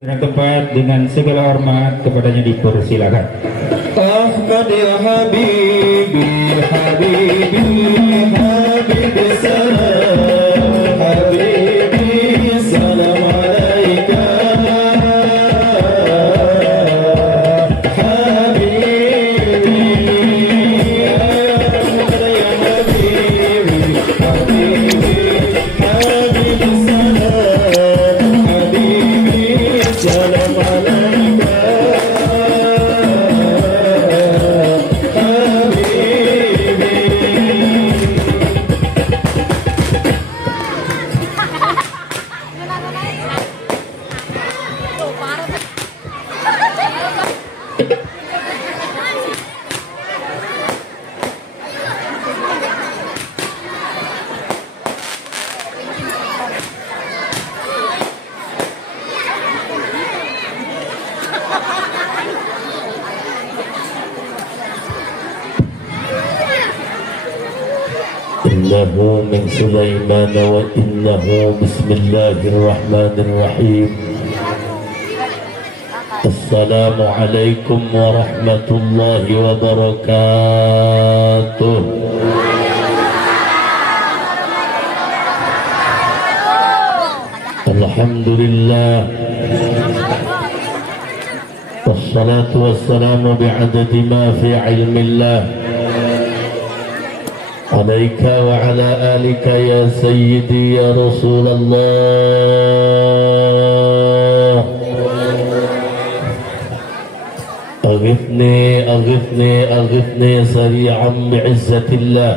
Dengan tempat dengan segala hormat kepadanya dipersilakan. Ahmad ya Habibi, Habibi, Habibi salam, Habibi salam alaika, Habibi ya Habibi, Habibi, Habibi salam, Habibi salam alaika, إنه من سليمان وإنه بسم الله الرحمن الرحيم. السلام عليكم ورحمة الله وبركاته. الحمد لله والصلاة والسلام بعدد ما في علم الله عليك وعلى آلك يا سيدي يا رسول الله. أغثني أغثني أغثني سريعا بعزة الله.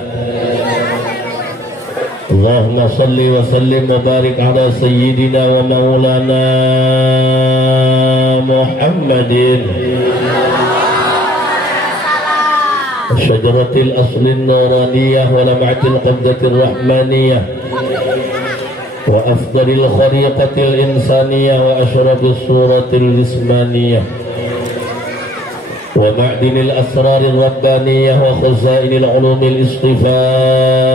اللهم صل وسلم وبارك على سيدنا ومولانا محمد شجرة الأصل النورانية ولمعة القبضة الرحمانية وأفضل الخليقة الإنسانية وأشرف الصورة الجسمانية ومعدن الأسرار الربانية وخزائن العلوم الاصطفائية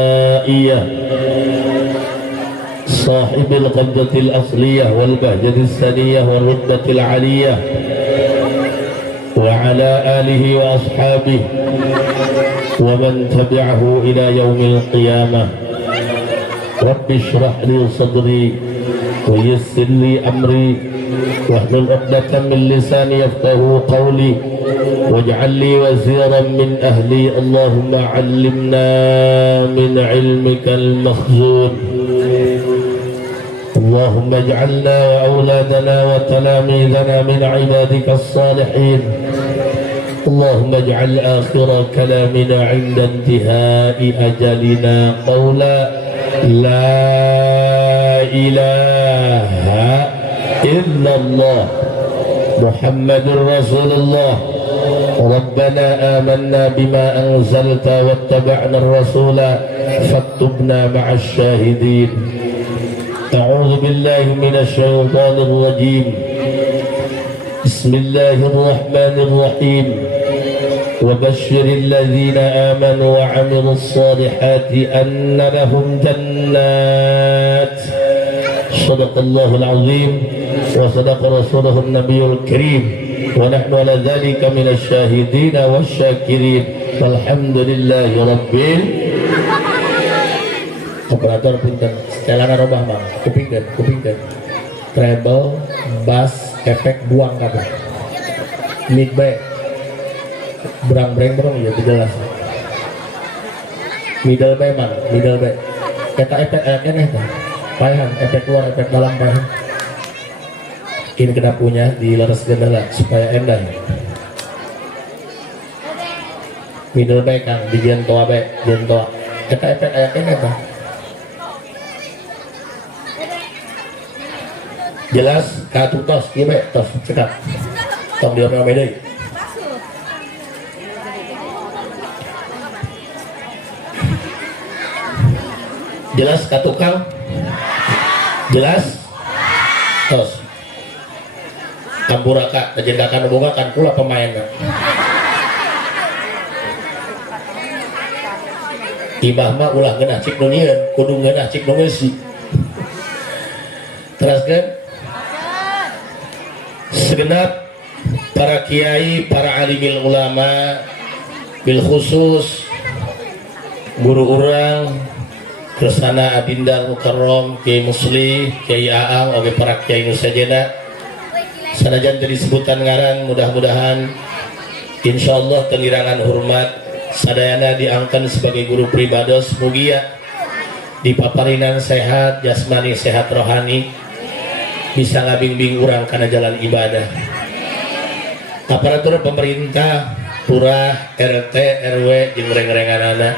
صاحب القبضة الأصلية والبهجة الثانية والرتبة العالية وعلى آله وأصحابه ومن تبعه إلى يوم القيامة. رب اشرح لي صدري ويسر لي أمري واحلل عقدة من لساني يفقه قولي واجعل لي وزيرا من أهلي. اللهم علمنا من علمك المخزون. اللهم اجعلنا وأولادنا وتلاميذنا من عبادك الصالحين. اللهم اجعل آخر كلامنا عند انتهاء أجلنا قولا لا إله إلا الله محمد رسول الله. ربنا آمنا بما أنزلت واتبعنا الرسول فاكتبنا مع الشاهدين. أعوذ بالله من الشيطان الرجيم. بسم الله الرحمن الرحيم. وبشر الذين آمنوا وعملوا الصالحات أن لهم جنات. صدق الله العظيم وصدق رسوله النبي الكريم ونحن على ذلك من الشاهدين والشاكرين والحمد لله رب operator punten setelan robah mah kupingkeun treble bass efek buang kabeh mid back berang-berang ya jelas middle back man middle back eta efek keneh tah paehan efek luar efek dalam paehan ini kita punya di laras gendala supaya endah middle back kan di jentoa back jentoa eta efek aya keneh tah jelas katu tos kieu bae tos cekat tong diomel deui jelas ka tukang jelas tos ampuraka tejendakan boga kan kula pemainna imah mah ulah geunah cik nu nyieun kudu geunah cik nu ngeusi teraskeun segenap para kiai, para alimil ulama, bil khusus guru urang Kersana Adinda Mukarrom, Kiai Musli, Kiai Aang, oge para kiai nusajena sanajan jadi sebutan ngaran, mudah-mudahan insyaallah tengirangan hormat sadayana diangkat sebagai guru pribados mugia dipaparinan sehat jasmani, sehat rohani, bisa ngabimbing urang karena jalan ibadah. Aparatur pemerintah, lurah, RT, RW, jeung reng-renganana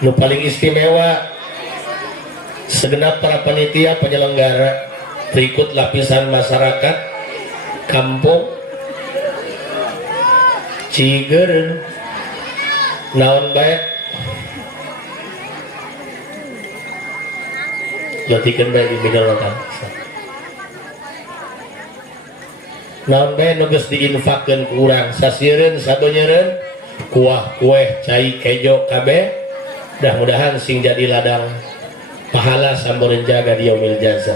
nu paling istimewa segenap para panitia penyelenggara, berikut lapisan masyarakat kampung Ciger naon bae jotikeun bae di midolotan naon bae nu geus diinfakkeun ku urang sasiereun sadonyereun kuah kueh cai kejo kabeh mudah-mudahan sing jadi ladang pahala sambureun jaga di yaumil jaza.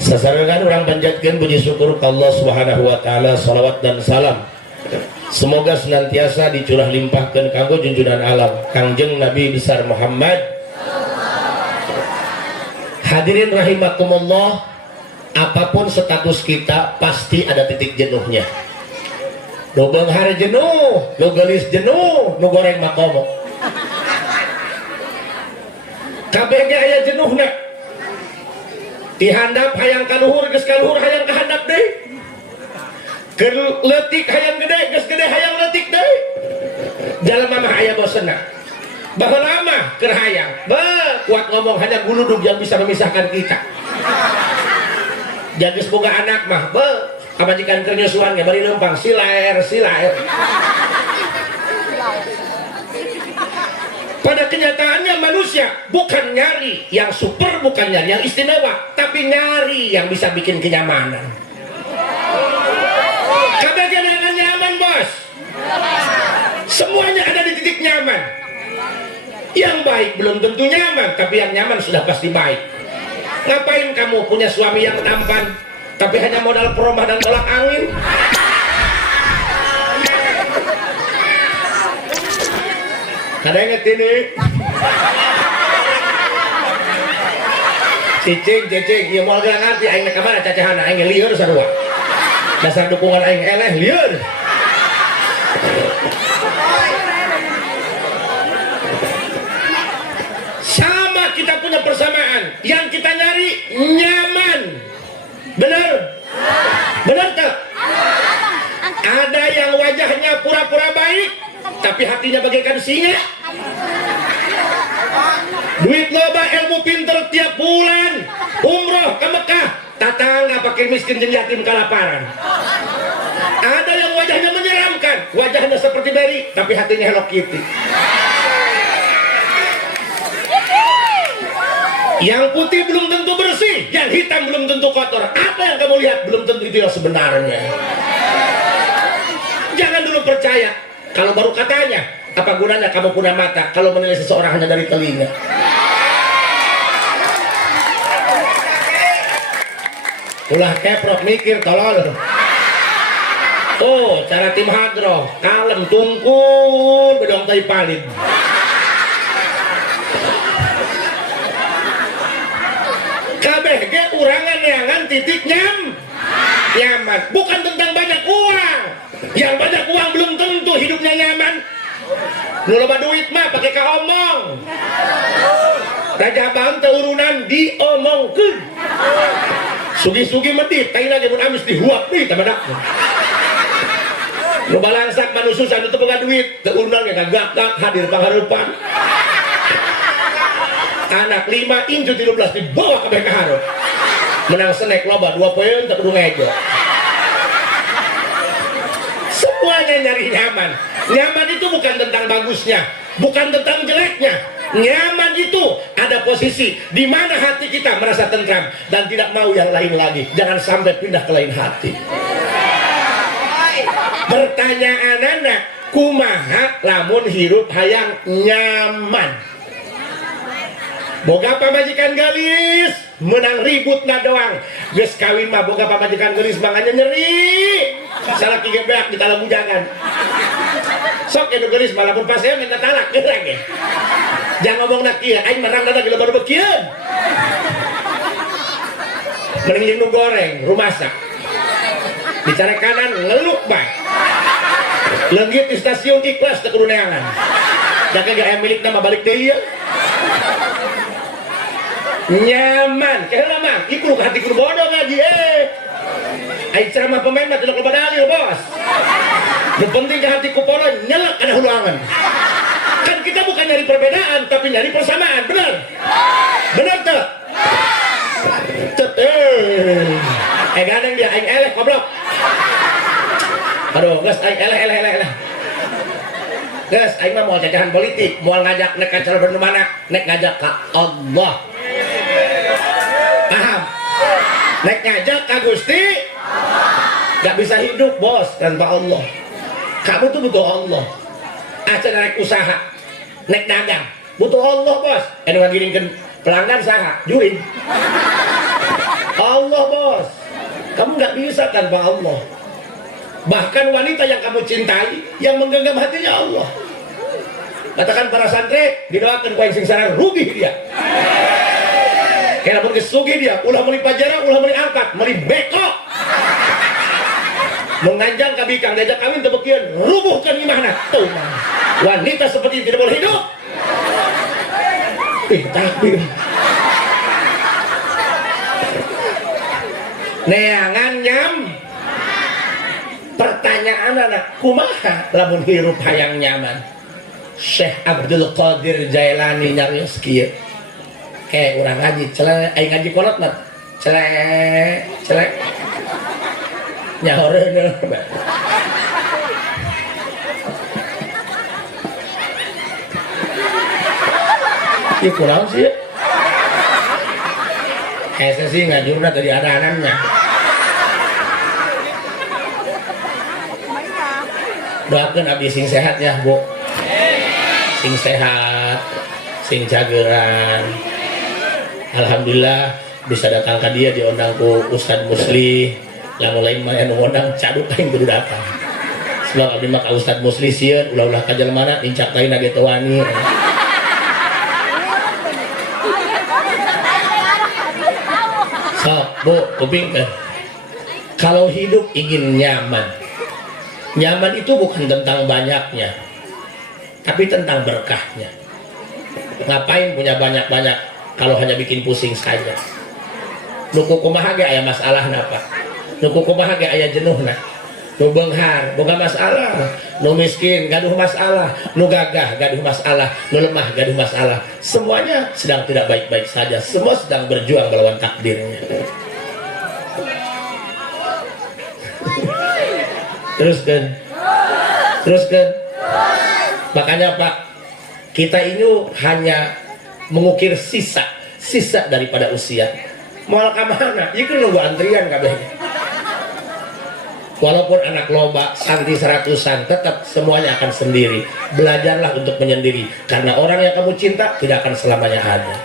Sasarangan orang panjatkeun puji syukur ka Allah Subhanahu wa taala, salawat dan salam semoga senantiasa dicurah limpahkeun kanggo junjungan alam Kangjeng Nabi besar Muhammad. Hadirin rahimakumullah, apapun status kita pasti ada titik jenuhnya. Nu beunghar jenuh, nu geulis jenuh, nu goreng makomo. Kabeh ge aya jenuhna. Dihandap hayang ka luhur, geus ka luhur hayang ka handap deui. Keur leutik hayang gede, geus gede hayang leutik deui. Jalema mah aya bosenna. Baheula mah keur hayang. Kuat ngomong hanya guludug yang bisa memisahkan kita. Jagis boga anak mah, kamajikan keur nyusuan ge bari leumpang silaer. Pada kenyataannya manusia bukan nyari yang super, bukan nyari yang istimewa, tapi nyari yang bisa bikin kenyamanan. Kabeh dengan nyaman, bos. Semuanya ada di titik nyaman. Yang baik belum tentu nyaman, tapi yang nyaman sudah pasti baik. Ngapain kamu punya suami yang tampan, tapi hanya modal peromah dan tolak angin? Ada yang ngerti nih? Cicing, iya mau gak ngerti, aing kemana cacahana, aing liur sarua. Dasar dukungan aing eleh, liur. Sama kita punya persamaan, yang kita nyari nyaman. Bener? Bener tak? Ada yang wajahnya pura-pura baik, tapi hatinya bagaikan singa. Duit loba, ilmu pinter tiap bulan, umroh ke Mekah, tatangga pakai miskin jeung yatim kelaparan. Ada yang wajahnya menyeramkan, wajahnya seperti Berry, tapi hatinya Hello Kitty. Yang putih belum tentu bersih, yang hitam belum tentu kotor. Apa yang kamu lihat belum tentu itu yang sebenarnya. Jangan dulu percaya. Kalau baru katanya, apa gunanya kamu punya mata kalau menilai seseorang hanya dari telinga? Ulah keprok mikir tolol. Oh, cara tim hadroh, kalem tungkul bedong tai palid. Kabeh ge urangan neangan titik nyaman. Bukan tentang banyak uang. Yang banyak uang belum tentu hidupnya nyaman. Nu loba duit mah pakai kaomong. Rajabaan teu urunan diomongkeun. Sugi-sugi medit, taina ge mun amis dihuap deui tah badak. Nu balangsak manusia anu teu boga duit, teu urunan ge gagak hadir panghareupan. Anak 5 inju 13 dibawa ke BKH menang snack loba 2 poin tak kudu ngejo. Semuanya nyari nyaman. Nyaman itu bukan tentang bagusnya, bukan tentang jeleknya. Nyaman itu ada posisi di mana hati kita merasa tentram dan tidak mau yang lain lagi. Jangan sampai pindah ke lain hati. Pertanyaan anak, kumaha lamun hirup hayang nyaman? Boga pamajikan gelis menang ribut na doang. Geus kawin mah boga pamajikan gelis manganya nyeri. Salah kieu beak di dalam bujangan. Sok anu gelis malah pun pas minta talak geurang ge. Jangan ngomong nak kieu aing marang dadak geus baru bekieun. Mending jeung nu goreng rumasak. Bicara kanan ngeluk bae. Leungit di stasiun ikhlas teu kudu neangan. Jaga gak milik nama balik deui ya. Nyaman, kayak mah, ikut ke hati kudu bodoh ngaji Aing ceramah pemain mah tidak lupa dalil bos. Yang penting ke hati kupola nyelak ada huluangan. Kan kita bukan nyari perbedaan, tapi nyari persamaan, benar? Benar tuh? Gadang dia, aing eleh goblok. Aduh, guys, aing eleh. Guys, aing mah mau jajahan politik, mau ngajak nek acara mana, nek ngajak ke Allah. Paham? Nek ngajak ke Gusti, gak bisa hidup bos tanpa Allah. Kamu tuh butuh Allah. Acara naik usaha, nek dagang, butuh Allah bos. Anu ngiringkeun pelanggan saha? Juin. Allah bos. Kamu gak bisa tanpa Allah. Bahkan wanita yang kamu cintai, yang menggenggam hatinya Allah. Katakan para santri, didoakan ku sing sareng rugi dia. Kena pun kesugi dia, ulah meuli pajara, ulah meuli angkat, meuli bekok. Menganjang ka bikang diajak kawin teu bekieun, rubuhkeun imahna. Tuh. Wanita seperti ini tidak boleh hidup. Takbir. Neangan nyam. Pertanyaan anak kumaha lamun hirup hayang nyaman. Syekh Abdul Qadir Jailani nyarios kieu. Kayak urang ngaji, celek aing ngaji kolot mah. Celek. Nyahoreun. Ieu kurang sih. Ese sih ngajurna tadi ada anaknya. Doakan abdi sing sehat ya Bu. Sing sehat, sing jageran. Alhamdulillah bisa datang ke dia, diundang ku Ustadz Musli. Lamun lain mah anu ngundang caduk aing kudu datang. Sebab abdi mah ka Ustadz Musli sieun ulah-ulah ka jelmana incak tayna ge teu wani. So, Bu, kuping teh. Kalau hidup ingin nyaman. Nyaman itu bukan tentang banyaknya, tapi tentang berkahnya. Ngapain punya banyak-banyak kalau hanya bikin pusing saja? Nuku kumaha ge aya masalah napa? Nuku kumaha ge aya jenuhna? Nu beunghar boga masalah, nu miskin gaduh masalah, nu gagah gaduh masalah, nu lemah gaduh masalah. Semuanya sedang tidak baik-baik saja. Semua sedang berjuang melawan takdirnya. Teruskan. Makanya Pak, kita ini hanya mengukir sisa daripada usia. Moal ka mana? Ieu nunggu antrian kabeh. Walaupun anak loba, santri 100-an, tetap semuanya akan sendiri. Belajarlah untuk menyendiri, karena orang yang kamu cinta tidak akan selamanya ada.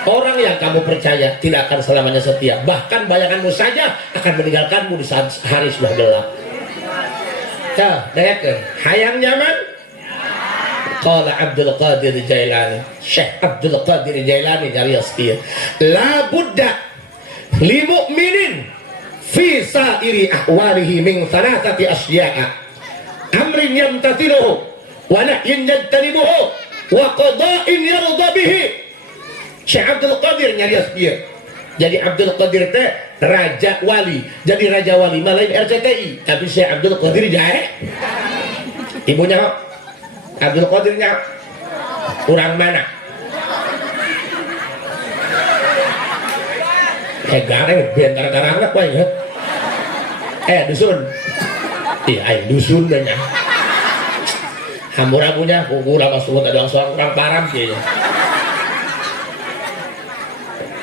Orang yang kamu percaya tidak akan selamanya setia. Bahkan bayanganmu saja akan meninggalkanmu di saat hari sudah gelap. Dengarkan, hayang nyaman. Qala Abdul Qadir Jailani, Syekh Abdul Qadir Jailani nyarios kieu. La budda li mu'minin fi sa'iri ahwalihi min thalathati asya'a. Amrin yamtathiluhu wa nahyin yajtanibuhu wa qada'in yarda bihi. Syekh Abdul Qadir nyarios kieu. Jadi Abdul Qadir teh raja wali. Jadi raja wali mah lain RCTI, tapi Syekh Abdul Qadir jae. Ibunya Abdul Qadirnya kurang mana? Gareng bentar-bentar anak wae ya. Dusun. Iya, aing dusun dah nya. Hampura punya kuku lama suut ada orang kurang param kieu.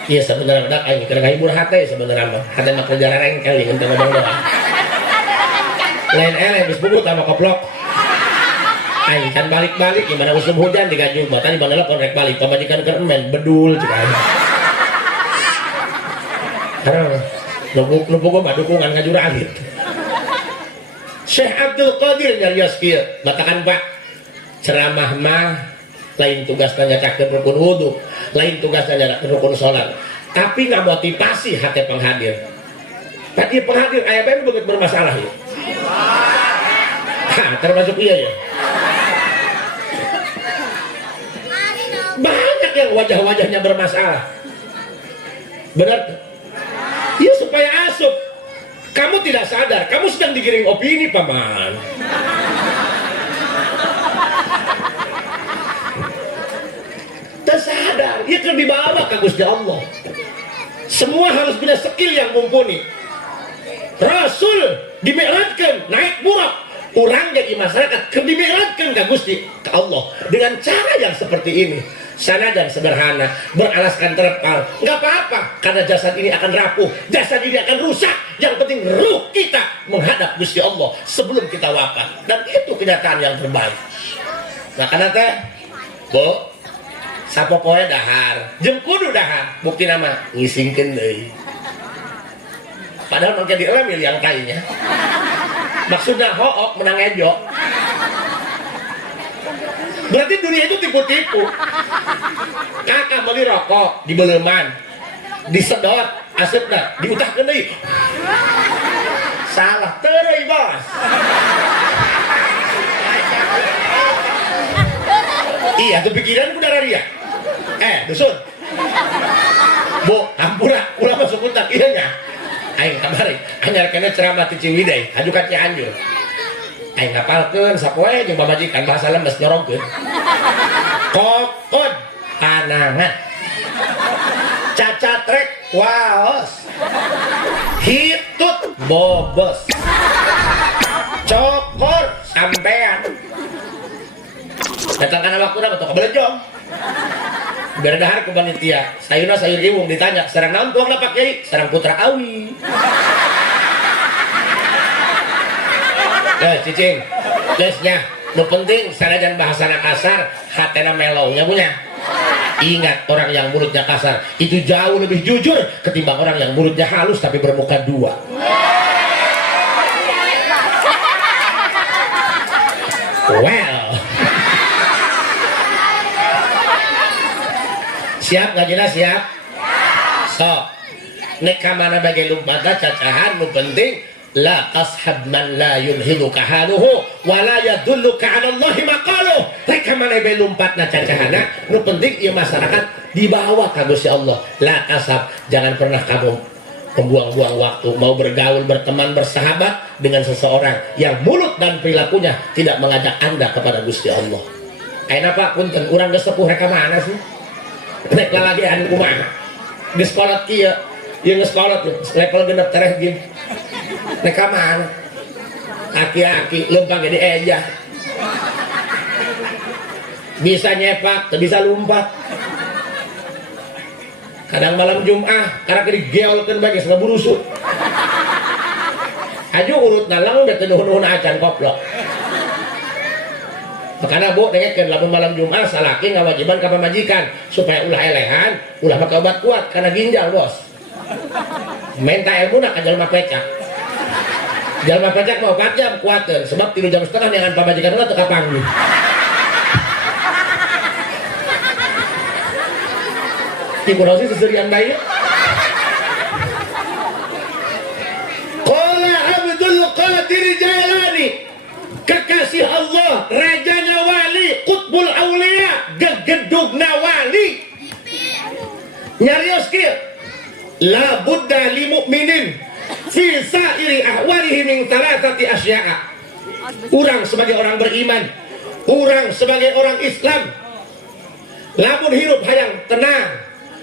Iya sebenarnya dak aing keur ngahibur hate sebenarnya mah. Hate mah kerja rengkel yang teu ngomong doang. Lain geus buku tambah koplok. Aing kan balik-balik gimana usum hujan di Ganjung Batan di mana lah rek balik pamajikan keremen bedul cek aing. Karena lupu gua dukungan ngajur alit. Syekh Abdul Qadir nyarios kieu, batakan Pak. Ceramah mah lain tugasnya nyatakeun rukun wudu, lain tugasnya nyatakeun rukun salat. Tapi nggak motivasi hati penghadir. Tadi penghadir aya bae begitu bermasalah ya. Termasuk iya ya. Banyak yang wajah-wajahnya bermasalah. Benar? Ya supaya asup. Kamu tidak sadar, kamu sedang digiring opini, paman. Tersadar, ya kan dibawa ke Gusti Allah. Semua harus punya skill yang mumpuni. Rasul dimi'rajkan, naik burak. Orang jadi masyarakat dimi'rajkan ke Gusti, ke Allah. Dengan cara yang seperti ini. Sana dan sederhana, beralaskan terpal, nggak apa-apa, karena jasad ini akan rapuh, jasad ini akan rusak. Yang penting ruh kita menghadap Gusti Allah sebelum kita wafat, dan itu kenyataan yang terbaik. Nah karena teh, Bu, sapopoe dahar, jeung kudu dahar, bukti nama ngisingkeun deui. Padahal mangke dieuleum yang kainya. Maksudnya hook menang ejo. Berarti dunia itu tipu-tipu. Kakak beli rokok di beleman, disedot asapna, diutahkeun deui. Salah teureui, Bos. Iya, kepikiran udara dia. Dusun. Bu, hampura, ulah masuk utak ieu nya. Aing kamari, anyar kene ceramah ti Ciwidey, aju ka Cianjur. Aing ngapalkeun sapoe jeung pamajikan bahasa lemes nyorongkeun. Kokod panangan. Cacatrek waos. Hitut bobos. Cokor sampean. Datang kana waktuna betul kabelejong. Beredahar ke panitia. Sayuna sayur iwung ditanya, sareng naon tuang Pak Kiai? Sareng putra awi. Cicing, lesnya, nu penting sanajan bahasana kasar, hatena melownya punya. Ingat, orang yang mulutnya kasar itu jauh lebih jujur ketimbang orang yang mulutnya halus tapi bermuka dua. Well, siap ngajina siap? So, nek kamana bagi lumpata cacahan, nu penting la tashab man la yulhiduka haluhu wa la yadulluka ala Allahi maqaluh. Reka mana bae lumpatna cacahana, nu penting ieu masyarakat dibawa ka Gusti Allah. La tasab, jangan pernah kamu membuang-buang waktu mau bergaul, berteman, bersahabat dengan seseorang yang mulut dan perilakunya tidak mengajak Anda kepada Gusti Allah. Ayeuna Pak punten urang geus sepuh reka mana sih? Nek lalagian kumaha? Geus kolot kieu, ieu geus kolot level genep tereh gin. Neka mana? Aki-aki lempang jadi eja. Bisa nyepak, bisa lompat. Kadang malam Jumat, karena digeolkeun bagi sama burusut. Aju urut nalang udah tenuh-nuhun acan koplok. Makanya Bu, dengekeun lamun malam Jumat salaki ngawajiban ka pamajikan supaya ulah elehan, ulah make obat kuat karena ginjal, Bos. Menta ilmuna ka jalma pecak. Jalma pecak mau 4 jam kuateun sebab 3 jam setengah dengan pamajikan ulah teu kapanggi. Ibu Rosi seserian bayi. Qala Abdul Qadir Jailani, kekasih Allah, rajanya wali, qutbul aulia, gegedugna wali. Nyarios kieu. La budda li mu'minin fi sa'iri ahwalihi min thalathati asya'a. Urang sebagai orang beriman, urang sebagai orang Islam, lamun hirup hayang tenang,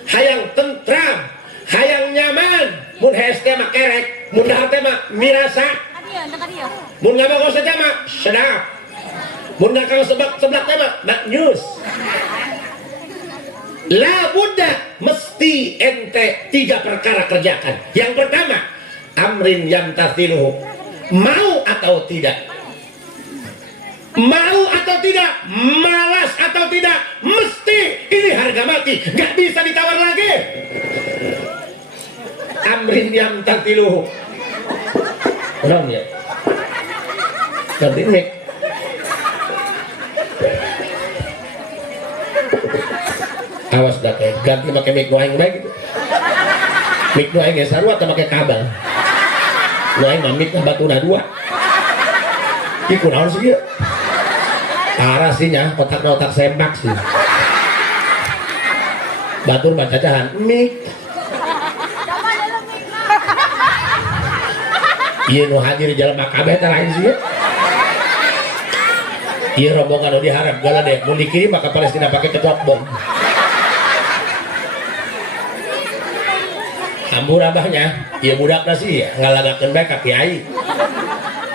hayang tentram, hayang nyaman, mun hees teh mah kerek, mun dahar teh mah mirasa, mun ngabogos teh mah sedap, mun ngakang seblak teh mah maknyus. La budda, mesti ente 3 perkara kerjakan. Yang pertama, amrin yamtathiluhu, mau atau tidak. Mau atau tidak, malas atau tidak, mesti ini harga mati, nggak bisa ditawar lagi. Amrin yang tatiluhu. Ulang ya. Ganti mic. Awas dah kayak ganti pakai mic noaing baik gitu. Mic noaing ya saru atau pakai kabel. Noaing mah mic batuna dua. Iku naon sih dia? Parah sih nya, otak sempak sih. Batur mah cacahan mic. Iya nu hadir di jalan makabeh teh lain sih. Iya rombongan nu diharap gala deh mau dikirim maka Palestina pakai ketuak bom. Ambur abahnya, iya budakna sih ngalagakeun bae ka kiai.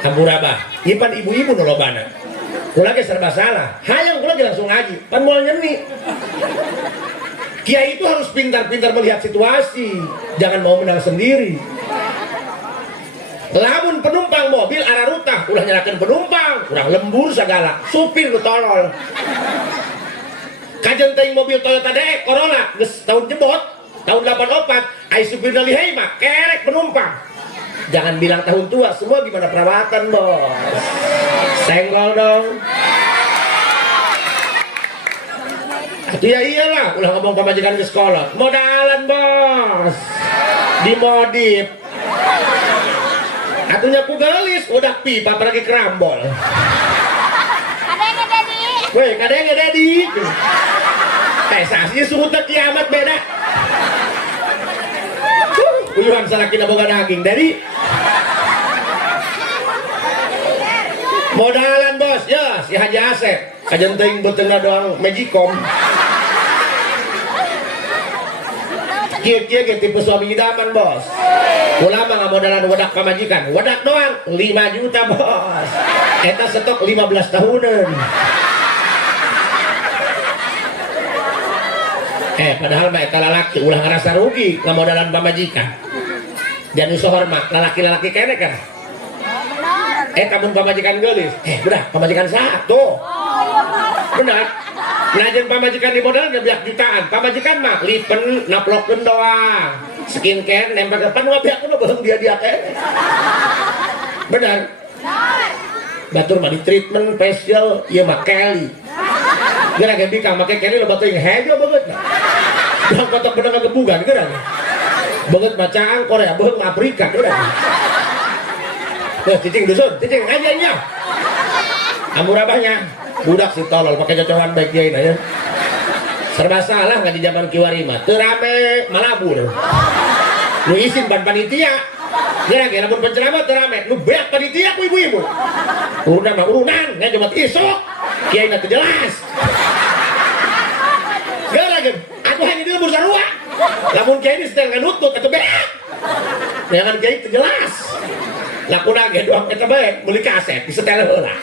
Ambur abah, ieu pan ibu-ibu nu lobana. Kula ge serba salah. Hayang kula ge langsung ngaji, pan moal nyeni. Kiai itu harus pintar-pintar melihat situasi, jangan mau menang sendiri. Lamun penumpang mobil arah rutah ulah nyalakan penumpang urang lembur segala supir lu tolol kajen teuing mobil Toyota DX Corolla geus tahun jebot tahun 84 ai supir lihai mah kerek penumpang jangan bilang tahun tua semua gimana perawatan bos senggol dong atuh ya iyalah ulah ngomong pamajikan ke sekolah modalan bos dimodif atunya ku gelis udah pipa pergi kerambol kadenge dedi weh kadenge dedi pesasinya surutnya kiamat beda uyuhan salah kita boga daging dedi modalan bos ya si Haji Asep kajen teuing beutengna doang Magicom kieu-kieu ge tipe suami idaman bos ulama nggak modalan wadak pamajikan wadak doang 5 juta bos eta stok 15 tahunan padahal mah eta lalaki ulah ngerasa rugi nggak modalan pamajikan dan usohor mah lalaki-lalaki kene kan mun pamajikan geulis bedah pamajikan satu benar najen pamajikan di modal udah biak jutaan pamajikan mah lipen naplokeun doang skincare nempel ke depan mah biak beung dia teh benar batur mah di treatment facial ieu mah Kelly geura ge bikang make Kelly lo batuing hejo beungeut udah kotok bener ngagebugan geura beungeut mah caang Korea beung Afrika geura cicing dusun cicing ngajiannya amur abahnya budak si tolol pakai cocokan baik dia ini ya serba salah nggak di zaman kiwari mah teu rame malabur lu isin ban panitia kira-kira pun penceramah teu rame lu beak panitia ku ibu-ibu urunan mah urunan nggak cuma isuk kiai na teu jelas gara-gara aku hanya di lembur sarua lamun kiai ini sedang nganutut atau beak jangan kiai teu jelas lakuna ge doang eta bae meuli kaset disetel heula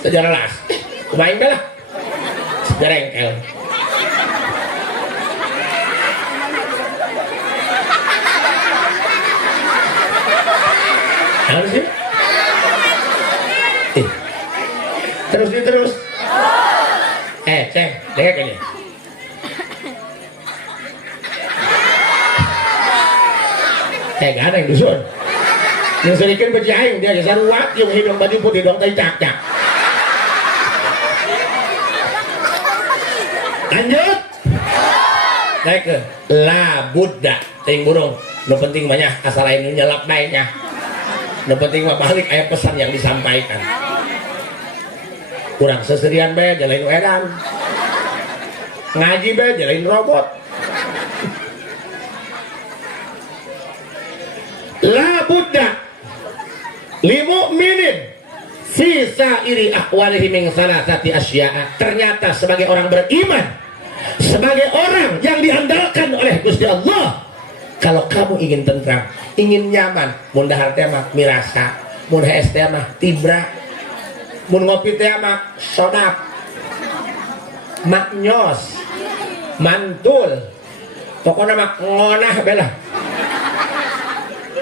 sejarah las kumain lah jerengkel harus sih terus ceng dek ini gak ada yang dusun yang serikan berjahing dia jasar wat yang hidung baju putih dong tadi cak lanjut naik ke la buddha ting burung no penting banyak asal lain nyelap baiknya no penting mah balik ayat pesan yang disampaikan kurang seserian be jalain edan ngaji be jalain robot la buddha limu'minin sisa iri ahwalihi min salasati asya'a ternyata sebagai orang beriman sebagai orang yang diandalkan oleh Gusti Allah kalau kamu ingin tentram ingin nyaman mun dahar teh mah mirasa mun es teh mah tibra mun ngopi teh mah sodap maknyos mantul pokoknya mah ngonah belah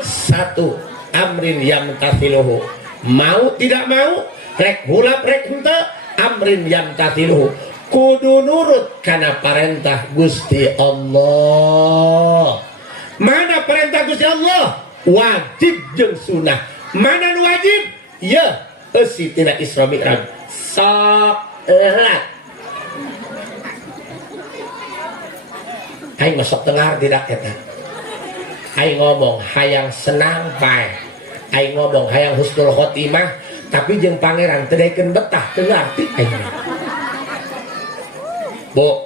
satu amrin yang tafiluhu mau tidak mau rek hulap rek henteu amrin yamtathiluhu kudu nurut karena perintah Gusti Allah. Mana perintah Gusti Allah? Wajib jeung sunah. Mana nu wajib? Ya, eusi tina Isra Mi'raj. Salat. Aing masuk tengah tidak eta. Aing ngomong hayang senang bae. Aing ngomong hayang husnul khotimah, tapi jeung pangeran teu daekeun betah teu ngarti aing. Bu,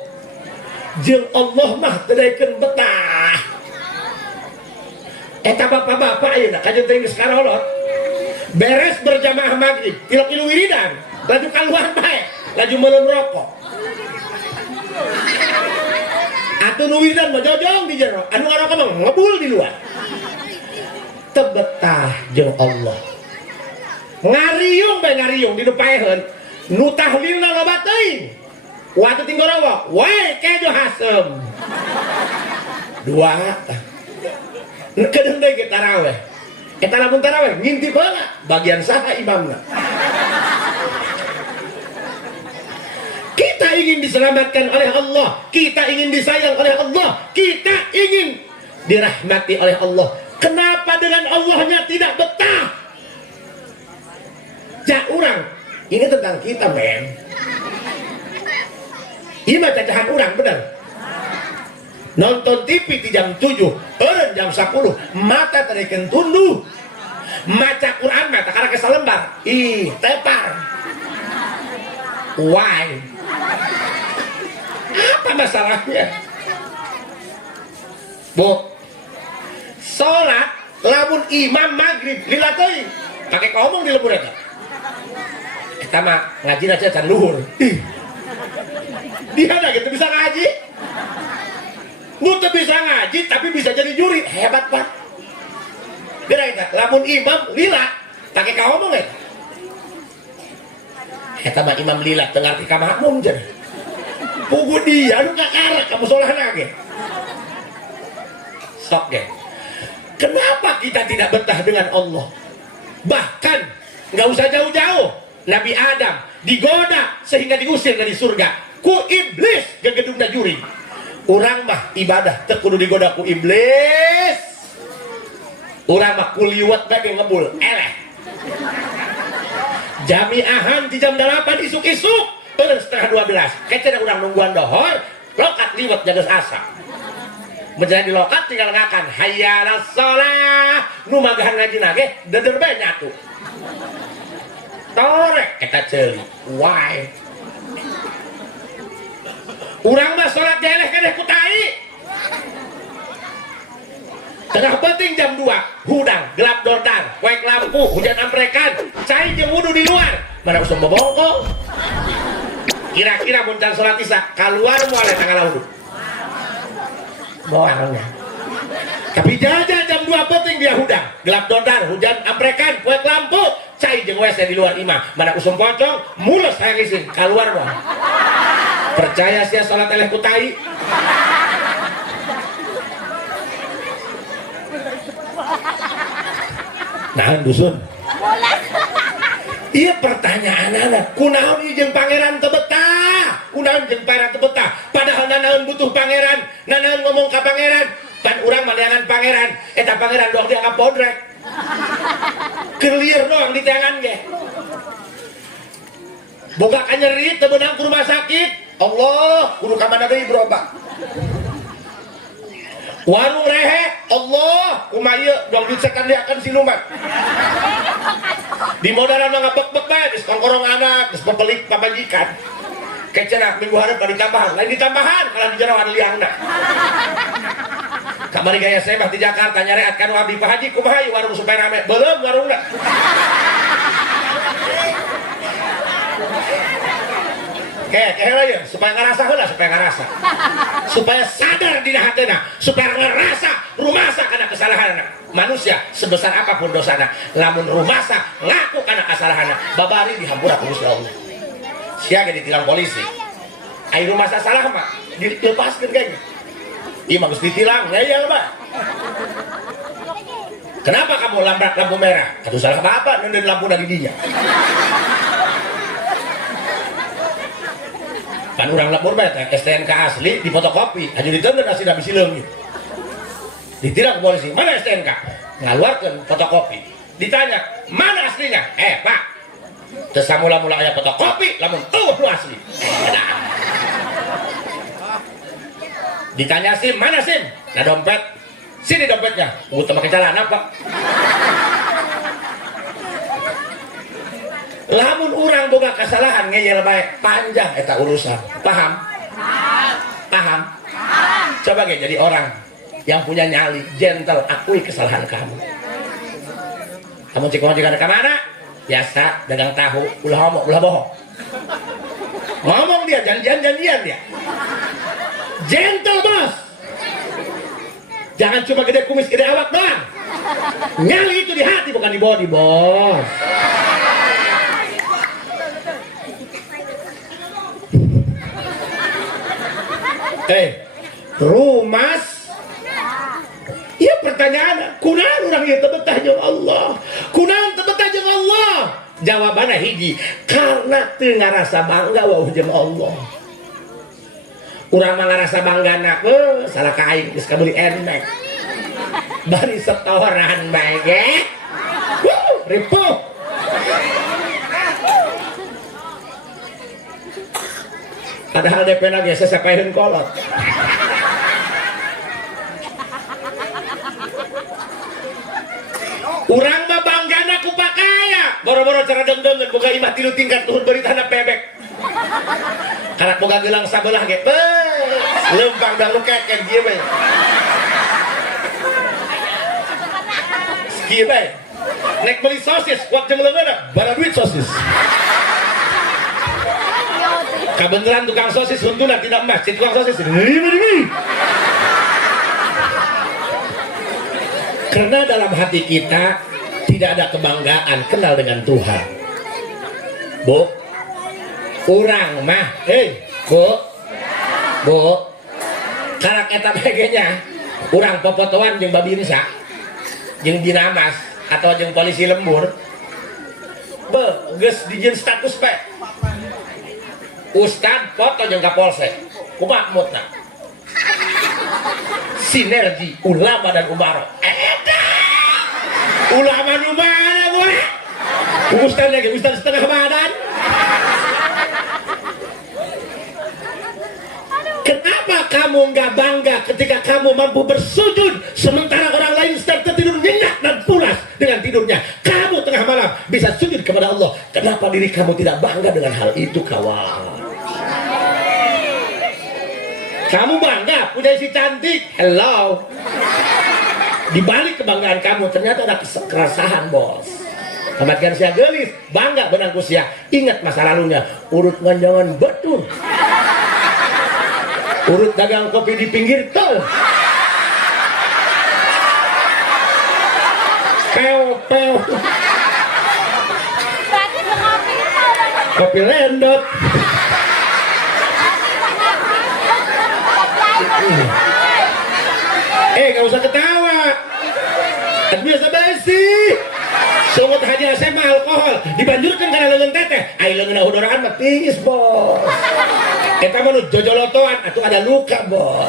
jeung Allah mah teu daekeun betah. Eta bapak-bapak ayeuna kajen teh geus karolot. Beres berjamaah maghrib, tilok-ilu wiridan, laju keluar bae, laju meuleun rokok. Atuh nu wiridan mah jojong di jero, anu ngarokok mah ngebul di luar. Teu betah jeung Allah. Ngariung bae ngariung di depaeheun, nu tahlilna loba teuing. Waktu tinggorowo, wae kejo hasem. Dua. Kedeng deui ge taraweh. Eta lamun taraweh ngintip heula bagian saha imamna. Kita ingin diselamatkan oleh Allah, kita ingin disayang oleh Allah, kita ingin dirahmati oleh Allah. Kenapa dengan Allahnya tidak betah? Jak urang, ini tentang kita men. Ini mah cacahan urang bener. Nonton TV di jam 7, eureun jam 10, mata terikeun tunduh. Maca Quran mata karena kesalembar. Ih, tepar. Why? Apa masalahnya? Bu, sholat lamun imam maghrib lila teuing pakai ngomong di lembur eta. Eta mah ngajina can luhur. Dia ada gitu bisa ngaji. Nu teu bisa ngaji tapi bisa jadi juri, hebat Pak. Dia eta lamun imam lila pakai ngomong eta. Eta mah imam lila teu ngarti ka makmum cenah. Pugu dia nu kakarek kamu solahna ge. Sok ge. Kenapa kita tidak betah dengan Allah? Bahkan nggak usah jauh-jauh, Nabi Adam digoda sehingga diusir dari surga ku iblis ke gedungna juri. Urang mah ibadah teu kudu digoda ku iblis. Urang mah kuliwat bae ngebul eleh. Jamiahan di jam 8 isuk-isuk eureun setengah 12. Kece urang nungguan dohor, lokat liwat jaga asa. Menjadi lokat tinggal ngakan hayya alas shalah. Nu magahan ngajina ge deuder bae nyatu. Torek eta ceuli. Why? Urang mah salat jeleh keneh ku tai. Tengah penting jam 2, hudang, gelap dordang, kuek lampu, hujan amprekan, cai jeung wudu di luar. Mana usum bobongkol. Kira-kira muncan salat isya keluar moal tanggal wudu. Boangnya. Tapi jajan jam 2 penting dia hudang, gelap dordang, hujan amprekan, kuek lampu, cai jeung WC di luar imah. Mana usum pocong, mulus hayang isin keluar moal. Percaya sia salat eleh ku tai. Nah, dusun. Iya pertanyaan anak, kunaon ieu jeung pangeran teu betah? Kunaon jeung pangeran teu betah? Padahal nanaon butuh pangeran, nanaon ngomong ka pangeran, dan urang mandangan pangeran, eta pangeran doang dianggap podrek. Clear doang di tangan ge. Boga ka nyeri teu beunang ku rumah sakit. Allah, kudu ka mana deui berobat. Warung rehe, Allah, kumaha ieu dong dicekan diakan siluman. Di modalan mah ngebek-bek bae, geus kongkorong anak, geus pepelik pamajikan. Kecenah minggu hareup bari tambahan, lain ditambahan kalau di jero ada liangna. Kamari gaya saya mah di Jakarta nyareat kanu abdi Pak Haji kumaha ieu warung supaya rame? Beuleum warungna. Kayak ya, supaya ngerasa heula, supaya ngerasa, supaya sadar di hatena, supaya ngerasa rumasa karena kesalahan manusia sebesar apapun dosana, lamun rumasa ngaku karena kesalahan, babari dihampura ku Gusti Allah. Siaga ditilang polisi, ai rumasa salah mah dilepaskeun kayaknya. Ieu mah geus ditilang, ya ieu mah. Kenapa kamu labrak lampu merah? Atau salah apa? Nenden lampu dari dia. Kan orang lapor bete, STNK asli di fotokopi, aja ditendang nasi dah bisi leungi. Ditirak ke polisi, mana STNK? Ngaluarkan fotokopi. Ditanya, mana aslinya? Pak. Terus mula-mula aya fotokopi, lamun tuh lu asli. Ditanya SIM, mana SIM? Nah dompet. Sini dompetnya. Utama pakai celana, Pak. Lamun orang boga kesalahan ngeyel baik panjang eta urusan. Paham? Paham? Coba jadi orang yang punya nyali, gentle, akui kesalahan kamu. Kamu cek ngomong ke mana? Biasa dagang tahu, ulah ngomong, ulah bohong. Ngomong dia, janjian dia. Gentle, Bos. Jangan cuma gede kumis, gede awak doang. Nyali itu di hati, bukan di body, Bos. Rumas. Iya pertanyaan, kunaon urang ieu teh betah jeung Allah? Kunaon teh betah jeung Allah? Jawabanna hiji, karena teu ngarasa bangga weuh jeung Allah. Urang mah ngarasa banggana, salah ka aing geus kabeli enmek. Bari setoran bae ge. Ripuh. Padahal DP-na biasa sapaeun kolot. Urang mah banggana ku pakaya. Boro-boro cara deng-dengeun boga imah 3 tingkat tuhun beritana bebek. Karena boga gelang sabelah ge. Lempang dah lu keken kieu bae. Kieu bae. Nek beli sosis, kuat jeung leungeunna, bara duit sosis. Kebenaran tukang sosis untuna tidak emas, si tukang sosis karena dalam hati kita tidak ada kebanggaan kenal dengan Tuhan. Bu, urang mah, bu, karak eta begenya, urang popotoan jeung babinsa, jeung dinamas atau jeung polisi lembur, geus dijieun status pe. Ustad foto jeung Kapolsek kumaha mutna sinergi ulama dan umaro ulama nu mana gue ustad lagi ustad setengah badan. Kenapa kamu nggak bangga ketika kamu mampu bersujud sementara orang lain sedang tertidur nyenyak dan pulas dengan tidurnya? Kamu tengah malam bisa sujud kepada Allah. Kenapa diri kamu tidak bangga dengan hal itu, kawan? Kamu bangga punya istri cantik, hello. Di balik kebanggaan kamu ternyata ada keresahan, Bos. Kematian sia gelis, bangga benang kusia. Ingat masa lalunya, urut nganjangan betul. Urut dagang kopi di pinggir tol. Peo. Kopi lendot. Gak usah ketawa. Kan biasa basi. Sungut haji SMA alkohol dibanjurkan karena leungeun teteh. Ai leungeunna hudoraan mah tiis, Bos. Eta mah nu jojolotoan atuh ada luka, Bos.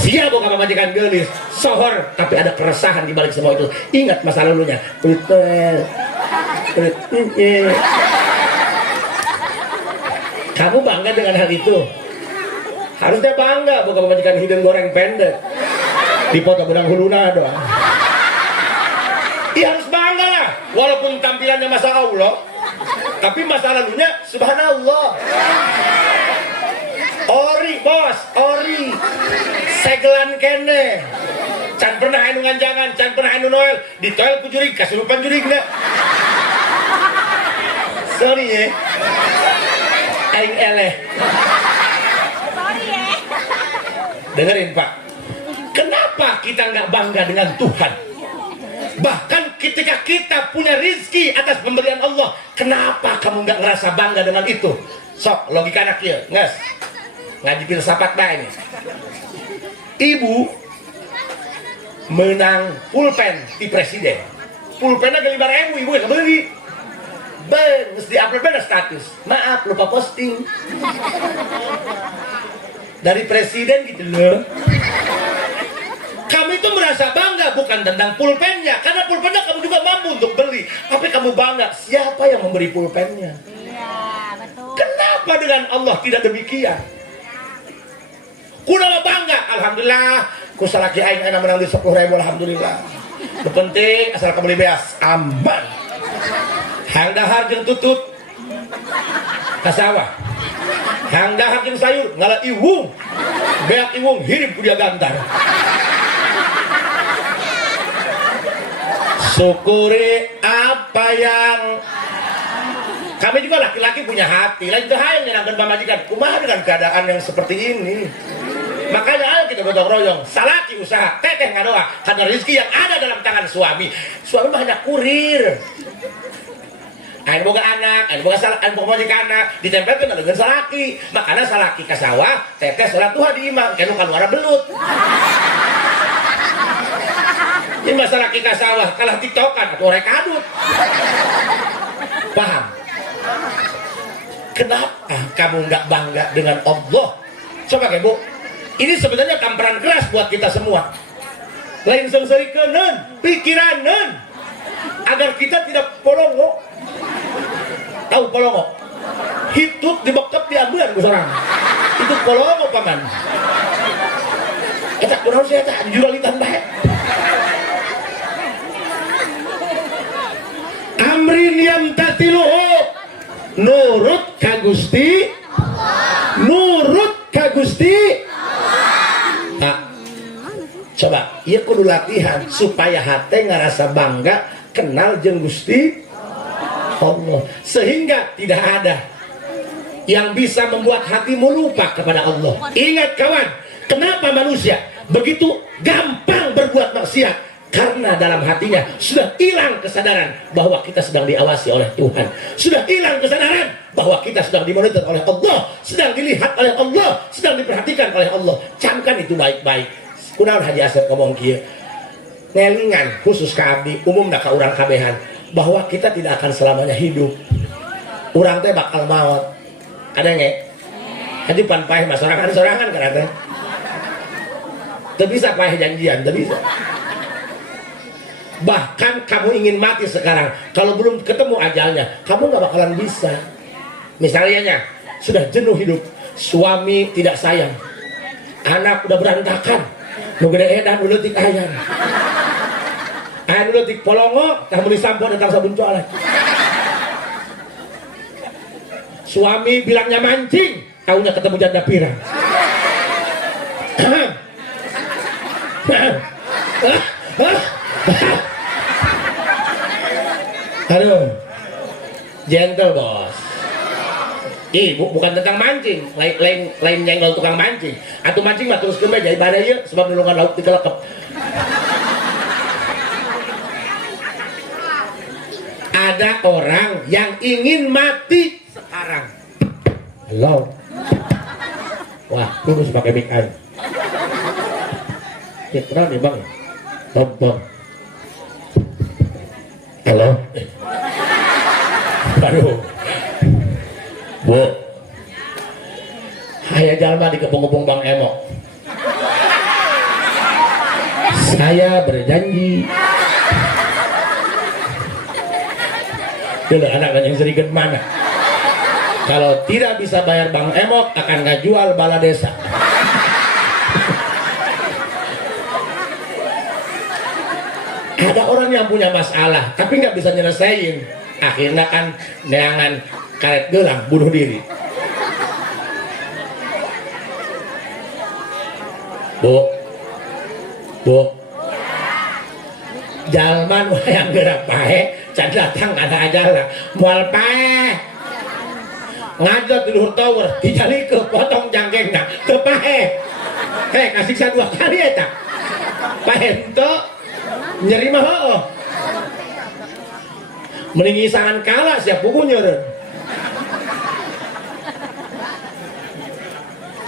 Sia boga pamajikan geulis, sohor tapi ada keresahan di balik semua itu. Ingat masa lalunya. Kamu bangga dengan hal itu? Harusnya bangga bukan pemajikan hidung goreng pendek dipoto benang huluna doang. Iya harus bangga lah, walaupun tampilannya masa Allah tapi masa lalunya subhanallah. Ori, Bos, ori segelan kene can pernah anu nganjangan, can pernah anu noel di toel ku jurig, kasurupan jurig enggak. Sorry ya aing eleh. Dengerin Pak, kenapa kita nggak bangga dengan Tuhan? Bahkan ketika kita punya rizki atas pemberian Allah, kenapa kamu nggak ngerasa bangga dengan itu? Sok logika anak ya, nges ngaji filsafat bae ini. Ibu menang pulpen di presiden. Pulpennya ke 5.000, ibu yang beli. Mesti upload pada status. Maaf, lupa posting. Dari presiden gitu loh. Kamu itu merasa bangga bukan tentang pulpennya, karena pulpennya kamu juga mampu untuk beli. Tapi kamu bangga, siapa yang memberi pulpennya? Iya, betul. Kenapa dengan Allah tidak demikian? Kunaon bangga, alhamdulillah. Ku salaki aing ana menang di 10.000, alhamdulillah. Nu penting asal kamu beas, aman. Hang dahar jeung tutut ka sawah. Hang dahar jeung sayur ngala iwung. Beak iwung hidup ku dia gantar. Syukuri apa yang kami juga laki-laki punya hati. Lain cahaya menyenangkan pamajikan. Kumaha dengan keadaan yang seperti ini. Makanya ayo kita gotong royong. Salaki usaha, teteh ngadoa. Karena rezeki yang ada dalam tangan suami. Suami banyak kurir. Ayo boga anak, ayo boga majikan anak. Ditempelkan dengan salaki. Makanya salaki ke sawah, teteh sholat duha di imam. Kenu kaluara belut. Ini masalah kita sawah kalah tiktokan atau rekadut. Paham? Kenapa kamu nggak bangga dengan Allah? Coba Bu, ini sebenarnya tamparan keras buat kita semua. Lain sengsarikeun, pikiraneun agar kita tidak polongo. Tahu polongo? Hitut dibekep diambeun ku sorang. Itu polongo paman. Eta kunaon sih eta jualitan bae. Amrin yang tatiluhu nurut ka Gusti nurut ka Gusti nah, coba ieu kudu latihan supaya hate ngarasa bangga kenal jeung Gusti Allah sehingga tidak ada yang bisa membuat hatimu lupa kepada Allah. Ingat kawan, kenapa manusia begitu gampang berbuat maksiat? Karena dalam hatinya sudah hilang kesadaran bahwa kita sedang diawasi oleh Tuhan. Sudah hilang kesadaran bahwa kita sedang dimonitor oleh Allah. Sedang dilihat oleh Allah. Sedang diperhatikan oleh Allah. Camkan itu baik-baik. Kunaon Haji Asep ngomong kieu. Ngelingan khusus ka abdi, umumna ka urang kabehan. Bahwa kita tidak akan selamanya hidup. Urang teh bakal maut. Ada nge? Haji pan paeh mah sorangan-sorangan kana teh. Teu bisa paeh janjian, teu bisa. Bahkan kamu ingin mati sekarang, kalau belum ketemu ajalnya, kamu nggak bakalan bisa. Misalnya, sudah jenuh hidup, suami tidak sayang, anak udah berantakan, nu gede edan udah tik ayam, ayam udah tik polongo, kamu disampo tentang sabun coalet. Suami bilangnya mancing, tahunya ketemu janda pirang. Aduh, gentle bos. Bukan tentang mancing, lain nyenggol tukang mancing. Atau mancing mah terus kemana jadi badai ya, sebab nulungan laut dikelekep. Ada orang yang ingin mati sekarang. Halo. Wah, terus pakai mic aja. Ya, kenal nih bang. Tonton. Halo. Aduh. Bu. Hayya jalma di kepung-kepung Bang Emo. Saya berjanji. Dulu anak yang sedikit mana? Kalau tidak bisa bayar Bang Emok akan nggak jual bala desa. Ada orang yang punya masalah tapi nggak bisa nyelesain, akhirnya kan neangan karet gelang bunuh diri. Bu, jalman yang gerak pae, can datang ada aja lah, mual pae, ngajak di luhur tower, dijali ke potong janggengna, ke pae, kasih saya 2 kali ya tak, pae ento nyeri mah oh, mending isangan kalah siap buku nyeren.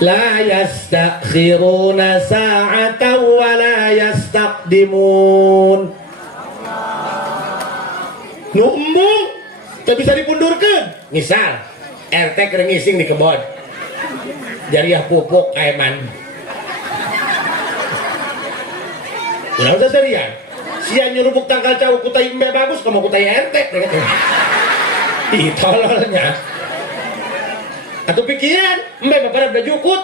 La yastakhiruna sa'atan wa la yastaqdimun. Nu embung teu bisa dipundurkeun. Misal RT keur ngising di kebon. Jariah pupuk kaeman. Ulah usah serian. Sia nyerupuk tangkal cau kutai embe bagus kamu kutai RT gitu. Ih tololnya. Atau pikiran embe bapak udah jukut.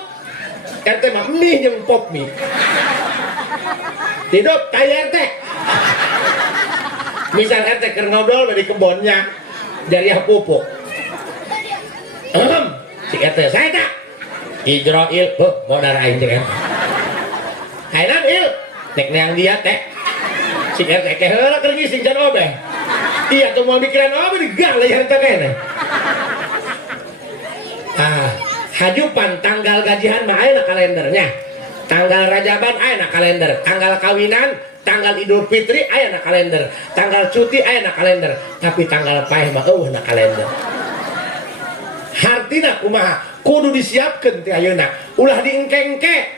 RT mah mie jeung pop mie. Hidup kayak RT. Misal RT keur ngobrol di kebonnya jariah pupuk. Si RT saya tak Ijroil, mau darahin cek Hainan il nek neang dia teh si RT ke heula keur ngising can obeh. Iya tuh mau mikiran obeh digal ya RT kene. Hajupan tanggal gajian mah aya na kalendernya. Tanggal Rajaban aya na kalender, tanggal kawinan, tanggal Idul Fitri aya na kalender, tanggal cuti aya na kalender, tapi tanggal paeh mah eueuh na kalender. Hartina kumaha kudu disiapkeun ti ayeuna ulah diengke-engke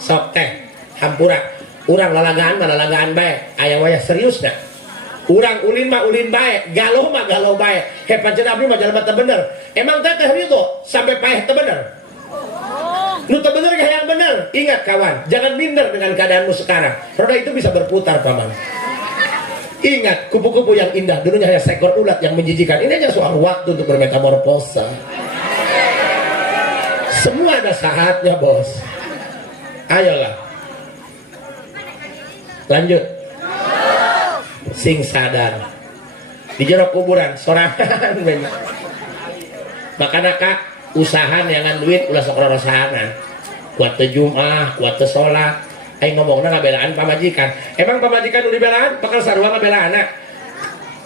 sok teh hampura urang lalagaan mah lalagaan bae aya wayah seriusna urang ulin mah ulin bae galuh mah galuh bae he pancen abdi mah jalma teu bener emang teh ridho sampai paeh teu bener nu teu bener ge yang bener ingat kawan jangan minder dengan keadaanmu sekarang roda itu bisa berputar paman. Ingat, kupu-kupu yang indah dulunya hanya seekor ulat yang menjijikan. Ini hanya soal waktu untuk bermetamorfosa. Semua ada saatnya, bos. Ayolah. Lanjut. Sing sadar. Di jero kuburan, sorangan bener. Makanya kak, usaha neangan duit ulah sok rorosahanan. Kuat teu Jumat, kuat teu sholat. Aing ngomongna ngabelaan pamajikan. Emang pamajikan udah dibelaan? Bakal sarua ngabelaan anak.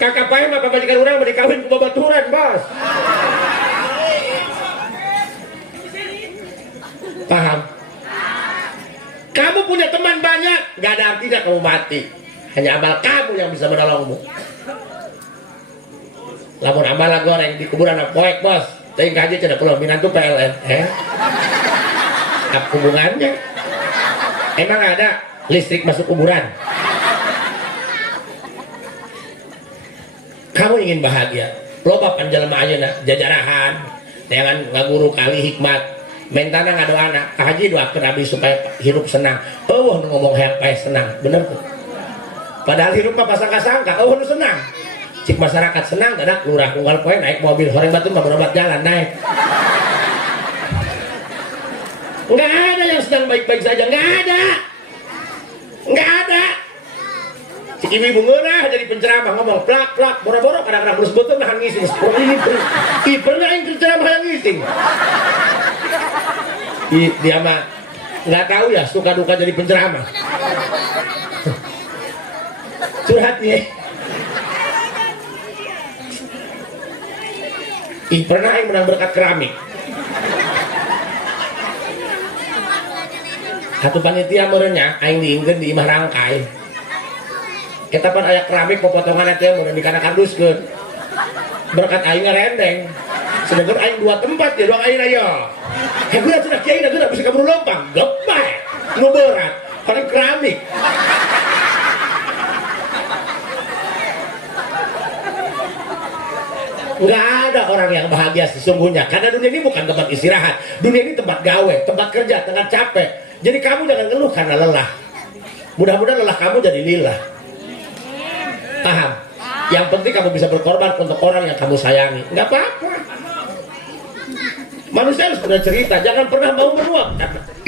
Kakak pae mah pamajikan urang mah dikawin ku babaturan, bos. Paham? Kamu punya teman banyak, gak ada artinya kamu mati. Hanya amal kamu yang bisa menolongmu. Lamun amal goreng di kuburan poek, bos. Teuing kaji cenah pulau minantu PLN. Apa hubungannya? Emang ada listrik masuk kuburan? Kamu ingin bahagia? Loba panjalma ayeuna jajarahan, jangan ngaguru kali hikmat. Mentana ngadoana, haji doakeun abdi supaya hirup senang. Eueuh nu ngomong hayang paeh senang, bener tuh. Padahal hirup mah pasangka-sangka, eueuh nu senang. Cik masyarakat senang, dadak lurah unggal poe naik mobil horeng batu mah berobat jalan naik. Enggak ada yang sedang baik-baik saja, enggak ada. Enggak ada. Si ibu ngeunah jadi penceramah ngomong plak-plak boro-boro kadang-kadang terus betul nahan ngising. Pernah yang penceramah yang ngising. Dia mah enggak tahu ya suka duka jadi penceramah. Curhat ya. Pernah yang menang berkat keramik. Satu panitia merenya aing diingkeun di imah rangkai. Eta pan aya keramik popotongan teh mun dikana karduskeun. Berkat aing ngarendeng. Sedangkan aing dua tempat ya doang aing aya. Heula cenah kiai na geura bisa kaburu lompang. Gepay. Nu berat. Paling keramik. Nggak ada orang yang bahagia sesungguhnya karena dunia ini bukan tempat istirahat, dunia ini tempat gawe, tempat kerja, tempat capek. Jadi kamu jangan ngeluh karena lelah. Mudah-mudahan lelah kamu jadi lillah. Paham? Yang penting kamu bisa berkorban untuk orang yang kamu sayangi. Nggak apa-apa. Manusia harus pernah cerita, jangan pernah mau menuap.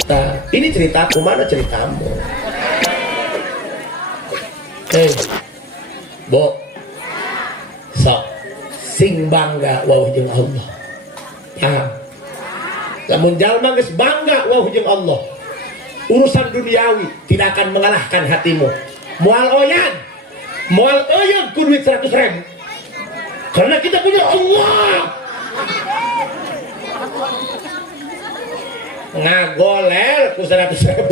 Nah, ini ceritaku, mana ceritamu? Bo, sok. Sing bangga wauh jeung Allah. Paham? Lamun jalma geus bangga wauh jeung Allah. Urusan duniawi tidak akan mengalahkan hatimu. Moal oyan, moal eueun ku duit 100.000. Karena kita punya Allah. Ngagoler ku 100.000.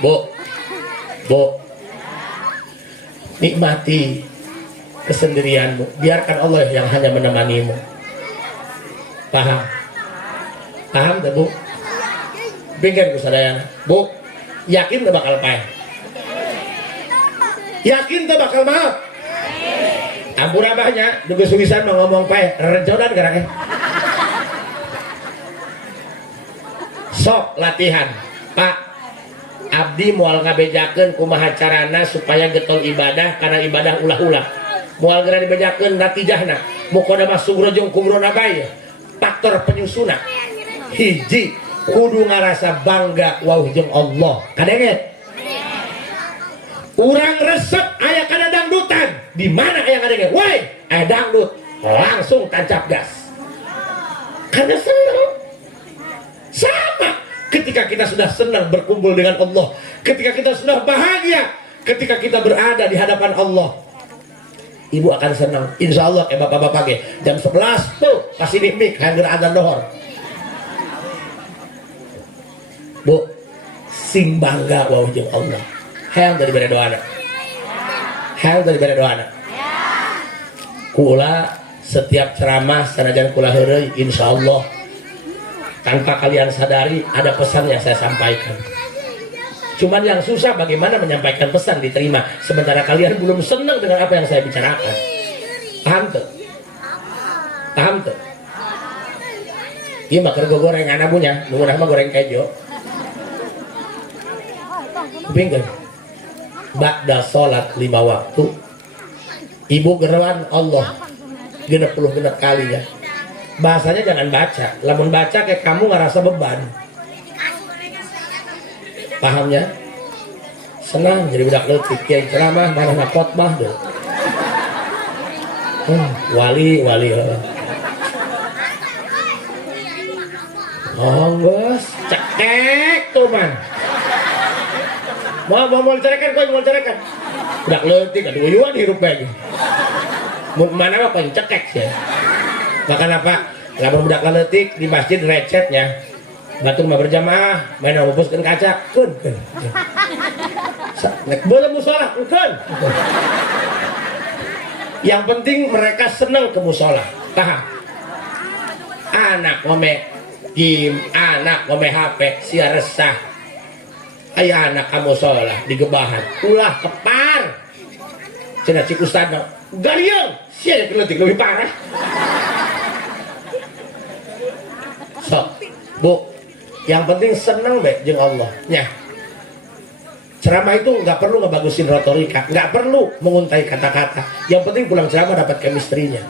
Bu. Nikmati kesendirianmu, biarkan Allah yang hanya menemanimu. Paham? Paham tak Bu? Bikin ku sadayana. Bu, yakin tak bakal paeh? Yakin tak bakal maaf? Ampun abahnya, duga sugisan mau ngomong paeh, rejodan geraknya. Sok latihan, Pak. Abdi moal ngabejakeun kumaha carana supaya getol ibadah karena ibadah ulah-ulah. Moal geura dibejakeun natijahna. Mukoda mah sugrojong kumrona bae. Faktor penyusuna. Hiji, kudu ngarasa bangga wauh jeung Allah. Kadenget. Urang resep aya kana dangdutan. Di mana aya kadenget? Woi, aya dangdut. Langsung tancap gas. Karena seneng. Sama ketika kita sudah senang berkumpul dengan Allah, ketika kita sudah bahagia, ketika kita berada di hadapan Allah, ibu akan senang. Insya Allah kayak bapak-bapak jam 11 tuh kasih mik hadir adzan dohor. Bu, sing bangga wau jeung Allah. Hayang dari bere doana. Hayang dari bere doana. Kula setiap ceramah sanajan kula heureuy insyaallah tanpa kalian sadari ada pesan yang saya sampaikan. Cuman yang susah bagaimana menyampaikan pesan diterima sementara kalian belum senang dengan apa yang saya bicarakan. Paham tuh? Paham tuh? Iya makan goreng anak punya, menggunakan goreng kejo. Bingung. Ba'da sholat 5 waktu, ibu geruan Allah genep kali ya. Bahasanya jangan baca. Lamun baca kayak kamu ngerasa beban. Pahamnya? Senang jadi budak leutik. Kiai ceramah mana khotbah deh. Wali. Oh bos, cekek tuh man. Mau cerekan kau mau cerekan. Budak leutik aduh yuan hirup aja. Mana apa yang cekek sih? Makan apa? Lamun budak leutik di masjid recetnya batur mah berjamaah main ngopuskeun kaca keun nek boleh musola keun. Yang penting mereka senang ke musola. Paham? Anak ngome game, anak ngome HP sia resah. Aya anak ka musola digebahan ulah kepar cenah cik ustadna galiung sia leutik lebih parah. So, Bu, yang penting senang be jeung Allah. Nya. Ceramah itu nggak perlu ngebagusin retorika, nggak perlu menguntai kata-kata. Yang penting pulang ceramah dapat chemistry-nya.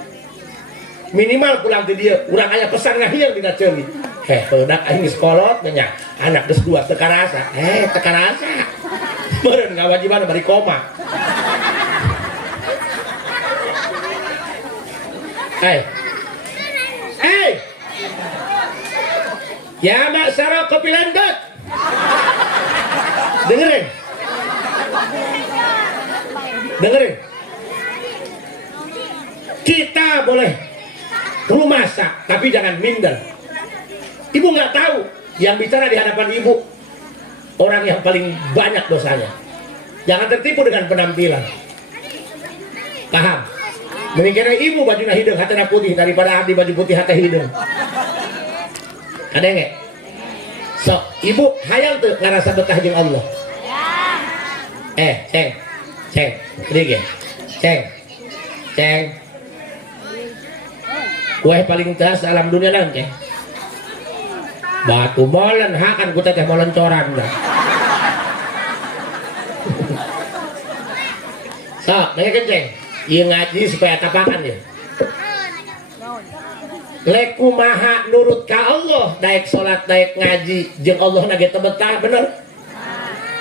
Minimal pulang di dia, urang aya pesan ngahieur dina ceuli. Heudak aing geus kolot nya, anak geus 2 teu karasa. Teu karasa. Meureun ngawajiban bari koma. Hey. Ya masyarakat kopi landot. Dengerin. Kita boleh rumah masak, tapi jangan minder. Ibu nggak tahu yang bicara di hadapan ibu orang yang paling banyak dosanya. Jangan tertipu dengan penampilan. Paham? Mendingan ibu baju hidung hatena putih daripada abdi baju putih hati hidung. Ada nggak? So, ibu hayang tuh ngerasa betah jeung Allah. Ceng, gede ceng. Wah paling teras alam dunia lang ceng. Batu molen hakan ku teh molen coran dah. So, dengerin ceng. Ieu ngaji supaya tapakan ya. Lek kumaha nurut ka Allah daek salat daek ngaji jeung Allah na ge teu betah bener.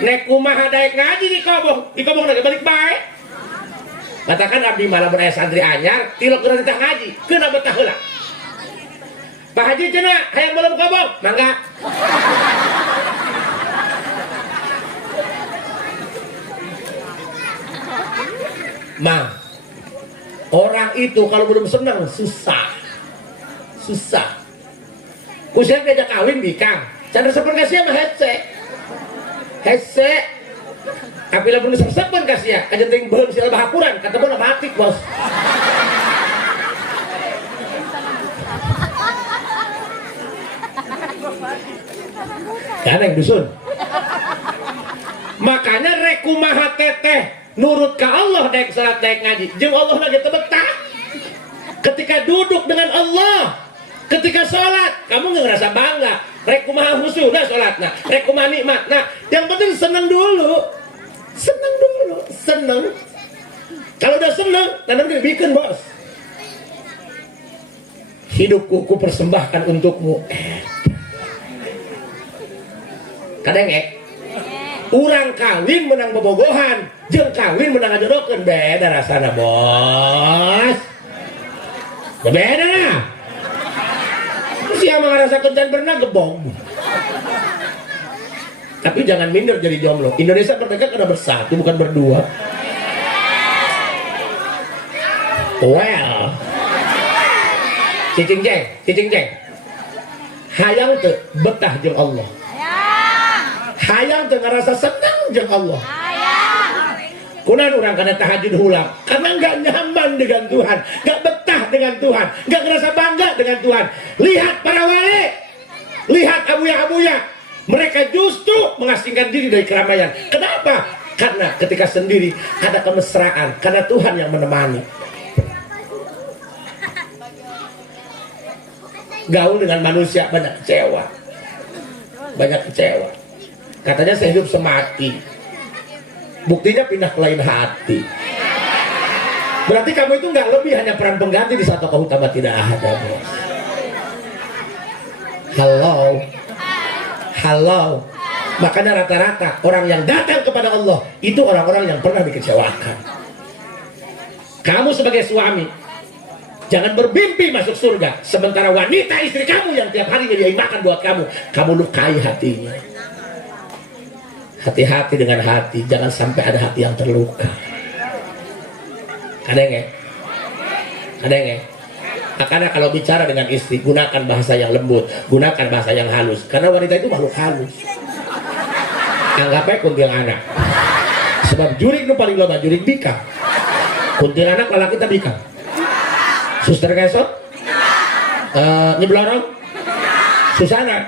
Nek kumaha daek ngaji di kobong na ge balik bae. Katakan abdi malah aya santri anyar tilok geura teh ngaji keuna betah heula. Pak Haji cenah hayang belum kobong mangga. Mang, orang itu kalau belum senang susah. Kusian diajak kawin bikang. Canda sepen kasih mah hese. Apabila belum sepen kasih aja ting beung sila bahapuran kata beuna batik bos. Karena yang dusun. Makanya rek kumaha teteh nurut ke Allah dek salat dek ngaji. Jeung Allah lagi betah. Ketika duduk dengan Allah, ketika sholat, kamu nggak ngerasa bangga. Rek kumaha khusyuk nah sholatna, rek kumaha nikmat. Nah, yang penting senang dulu. Senang dulu, senang. Kalau udah senang, nanti bikin bos. Hidupku ku persembahkan untukmu. Kadang urang kawin menang bobogohan, jeung kawin menang ngajodokeun beda rasana bos. Beda lah. Siapa ngerasa kencan pernah gebong. Tapi jangan minder jadi jomblo. Indonesia merdeka karena bersatu bukan berdua. Well, cicing ceng. Hayang teu betah jeung Allah. Hayang teu ngerasa senang jeung Allah. Kunaon urang kana tahajud hulang karena enggak nyaman dengan Tuhan, enggak betah dengan Tuhan, enggak ngerasa bangga dengan Tuhan. Lihat para wali, lihat abuya-abuya, mereka justru mengasingkan diri dari keramaian. Kenapa? Karena ketika sendiri ada kemesraan, karena Tuhan yang menemani. Gaul dengan manusia banyak kecewa. Katanya saya hidup semati. Buktinya pindah ke lain hati. Berarti kamu itu nggak lebih hanya peran pengganti di saat tokoh utama tidak ada, bos. Halo. Makanya rata-rata orang yang datang kepada Allah itu orang-orang yang pernah dikecewakan. Kamu sebagai suami jangan bermimpi masuk surga, sementara wanita istri kamu yang tiap hari menyediakan makan buat kamu lukai hatinya. Hati-hati dengan hati, jangan sampai ada hati yang terluka. Ada yang Makanya kalau bicara dengan istri, gunakan bahasa yang lembut, gunakan bahasa yang halus. Karena wanita itu makhluk halus. Anggapnya kuntilanak. Sebab jurig nu paling loba jurig bika. Kuntilanak lalaki kita bika. Suster kesot, nyeblorong, Susana,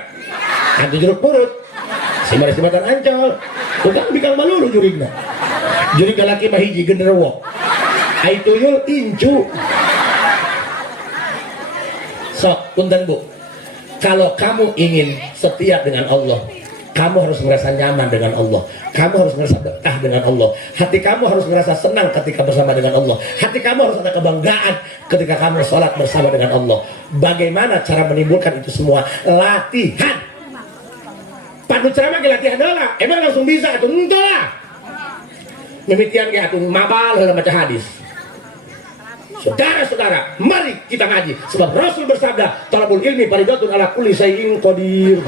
hantu jeruk purut. Si maris jembatan Ancol, tukang bikang malulu jurigna. Jurig laki mah hiji genderuwo. Ai tuyul incu. Sok, punten Bu. Kalau kamu ingin setia dengan Allah, kamu harus merasa nyaman dengan Allah. Kamu harus merasa betah dengan Allah. Hati kamu harus merasa senang ketika bersama dengan Allah. Hati kamu harus ada kebanggaan ketika kamu sholat bersama dengan Allah. Bagaimana cara menimbulkan itu semua? Latihan. Padu ceramah ke latihan doang, emang langsung bisa atau enggak lah. Demikian kayak atau mabal dalam baca hadis. Saudara-saudara, mari kita ngaji. Sebab Rasul bersabda, talabul ilmi fardhatun ala kulli syai'in qadir.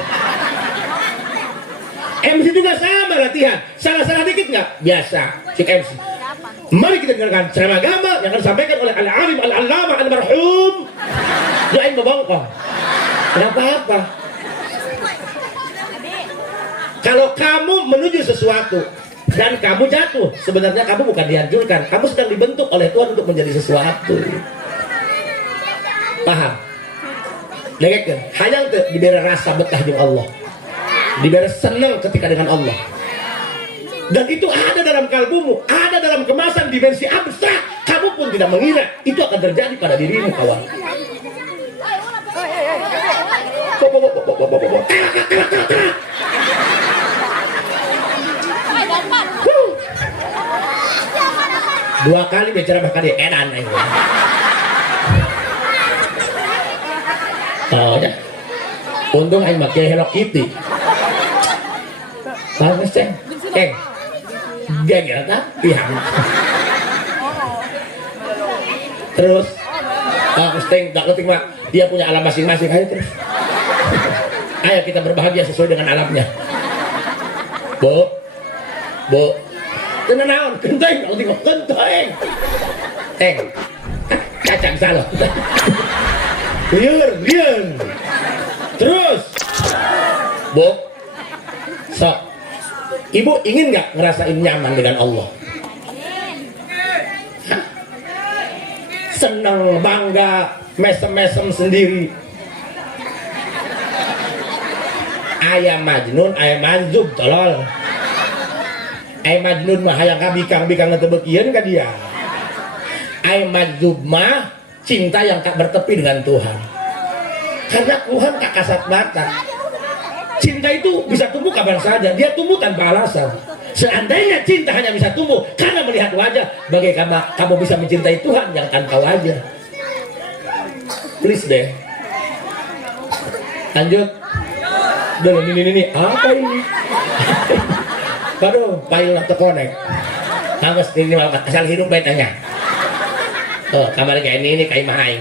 MC juga sama latihan. Salah-salah dikit nggak? Biasa, cek MC. Mari kita dengarkan ceramah agama yang akan disampaikan oleh al-alim al-allamah al-marhum Doain Bobongkong. Kenapa apa? Kalau kamu menuju sesuatu dan kamu jatuh, sebenarnya kamu bukan dihancurkan, kamu sedang dibentuk oleh Tuhan untuk menjadi sesuatu. Paham? Dengarkan, hayang tuh diberi rasa betah dengan Allah, diberi senang ketika dengan Allah. Dan itu ada dalam kalbumu, ada dalam kemasan dimensi abstrak. Kamu pun tidak mengira itu akan terjadi pada dirimu, kawan. Dua kali bicara bahkan dia edan aja. Oh ya. Untung aing make Hello Kitty. Bagus ceng. Geger tak? Iya. Terus Musteng tak letik mak. Dia punya alam masing-masing. Ayo terus. Ayo kita berbahagia sesuai dengan alamnya. Bu. Kena naon, kenteng, kalau tengok, kenteng. Kacang salah. Liur. Terus. Bu. Sok. Ibu ingin nggak ngerasain nyaman dengan Allah? Hah? Senang, bangga, mesem-mesem sendiri. Aya Majnun, aya Manzub tolol. Aya Majnun mah hayang kabikang-bikang teu beukieun ka dia. Aya Manzub mah cinta yang tak bertepi dengan Tuhan. Karena Tuhan tak kasat mata. Cinta itu bisa tumbuh kapan saja, dia tumbuh tanpa alasan. Seandainya cinta hanya bisa tumbuh karena melihat wajah, bagaimana kamu bisa mencintai Tuhan yang tanpa wajah? Please deh. Lanjut. Duh, ini apa ini? Baru payung atau konek. Hangus ini mah asal hidup betanya. Oh, kamar kayak ini kayak main.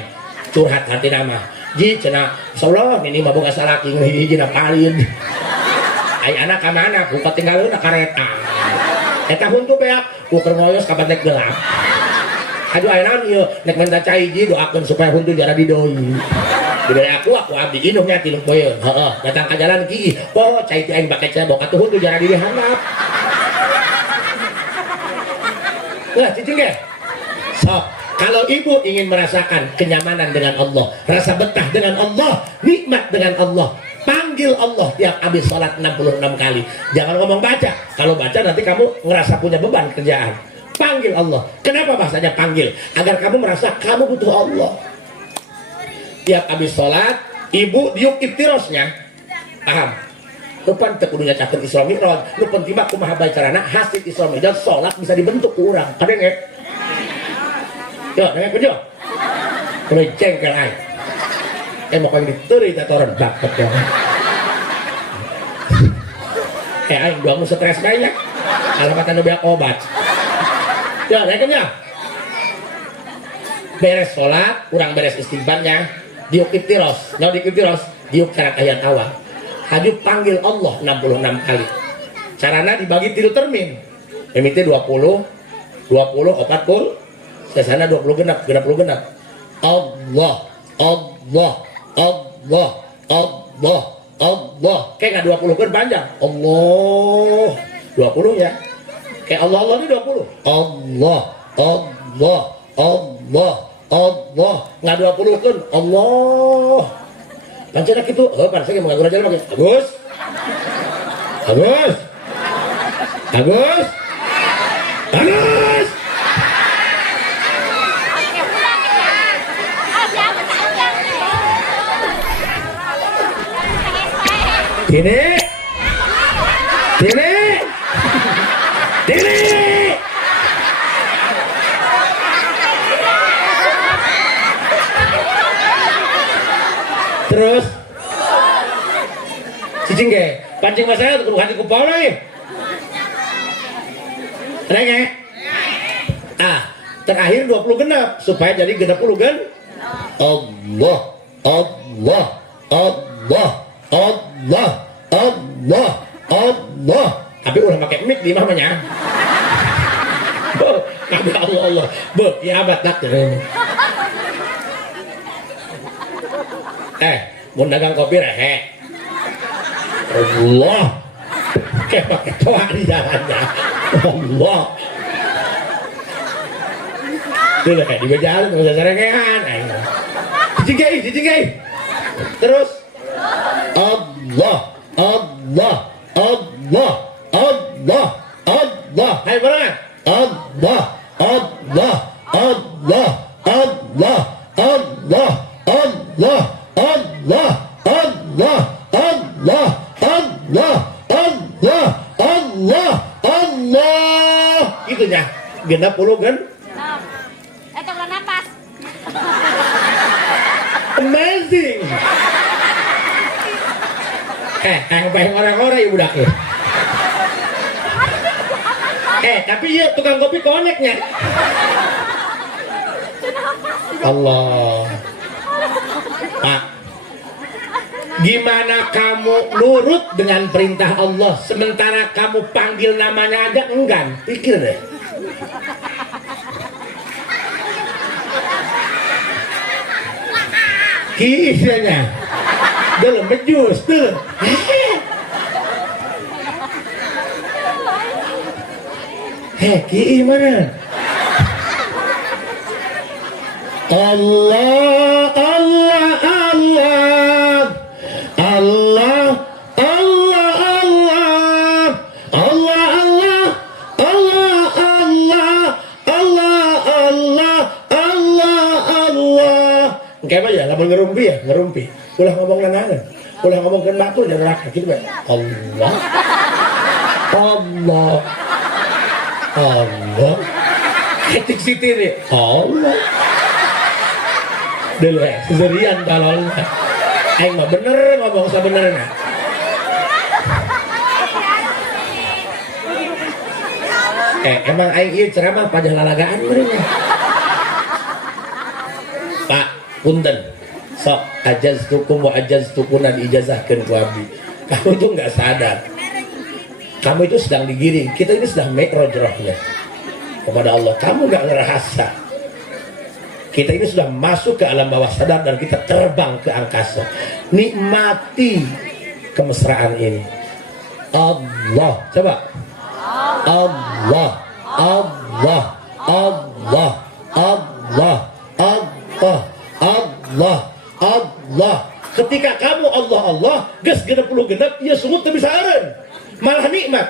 Curhat hati nama. Ji cenah, insyaallah ini mah boga salaki ngeuhiji na palin. Ai anak ka mana? Ku ketinggalan na kareta. Eta huntu beak, ku keur ngoyos ka batek gelap. Aduh aya naon ieu? Nek minta cai ji doakeun supaya huntu jara didoi. Dibere aku abdi indungnya tiluk poeun. Heeh, datang ka jalan kieu. Poho cai teh aing bake cai boka tuh huntu jara dihandap. Lah cicing ge. Sok. Kalau ibu ingin merasakan kenyamanan dengan Allah, rasa betah dengan Allah, nikmat dengan Allah, panggil Allah tiap habis sholat 66 kali. Jangan ngomong baca. Kalau baca nanti kamu ngerasa punya beban kerjaan. Panggil Allah. Kenapa bahasanya panggil? Agar kamu merasa kamu butuh Allah. Tiap habis sholat, ibu diuk iftirosnya. Paham? Lupan tekudunya catur Isra Mi'raj. Lupan tiba kumaha bae carana hasil Isra Mi'raj sholat bisa dibentuk ke urang. Kadang ya? Yo, nengah kerja. Kalau jengkel ay. Mau kau diteri tatoran bakat ya. Aing doang stres banyak. Alamatan banyak obat. Yo, nengah kerja. Beres sholat, kurang beres istighfarnya, diuk iftiros, diuk iftiros, diuk syarat ayat awal. Hajub panggil Allah 66 kali. Carana dibagi 3 termin. Emite 20, 40. Kesana 20 genap. Allah, Allah, Allah, Allah, Allah. Kayak nggak 20 kan panjang. Allah, 20 ya. Kayak Allah ini 20. Allah, Allah, Allah, Allah. Nggak 20 kan. Allah. Pancena gitu. Oh, pancena mau ngagur aja lagi. Agus. Sini. Terus cicing ge, pancing masalah untuk hati kupau nih. Renge. Terakhir 20 genap supaya jadi 60 kan? Allah, Allah, Allah. Allah, Allah, Allah. Tapi udah pakai mic di mamanya. Kagak Allah. Kiamat nak ini. Mau dagang kopi rehe. Allah. Kayak pakai toa di jalannya. Allah. Tuh lah di jalan nggak usah serengean. Cicing. Terus. Allah, Allah, Allah, Allah, Allah. Hai barang. Allah, Allah, Allah, Allah, Allah, Allah, Allah, Allah, Allah, Allah, Allah, Allah, Allah. Itunya. 60 kan? Kalau napas. Amazing. Pengen orang-orang ibu dak. Tapi ya tukang kopi koneknya. Allah. Pak, gimana kamu nurut dengan perintah Allah sementara kamu panggil namanya aja enggan? Pikir deh. Kisahnya dalam bejus tuh. Ki mana? Allah, Allah, Allah, Allah, Engke mah ya lamun ngerumpi ya, ngerumpi. Ulah ngomong nanangan. Ulah ngomongkeun batur dan neraka kitu bae. Allah. Allah. Allah. Ketik sitiri. Allah. Dulu ya, seserian talol. Aing mah bener ngomong sabenerna. Emang aing ieu ceramah pada lalagaan meureun. Pak, punten. Sok ajaztukum wa ajaztukuna diijazahkeun ku abdi. Kamu itu enggak sadar. Kamu itu sedang digiring. Kita ini sedang mi'raj rohnya kepada Allah. Kamu enggak ngerasa. Kita ini sudah masuk ke alam bawah sadar dan kita terbang ke angkasa. Nikmati kemesraan ini. Allah, coba. Allah, Allah, Allah, Allah, Allah, Allah, Allah. Ketika kamu Allah Allah, geus 60 genep, ya sungguh teu bisa eureun. Malah nikmat.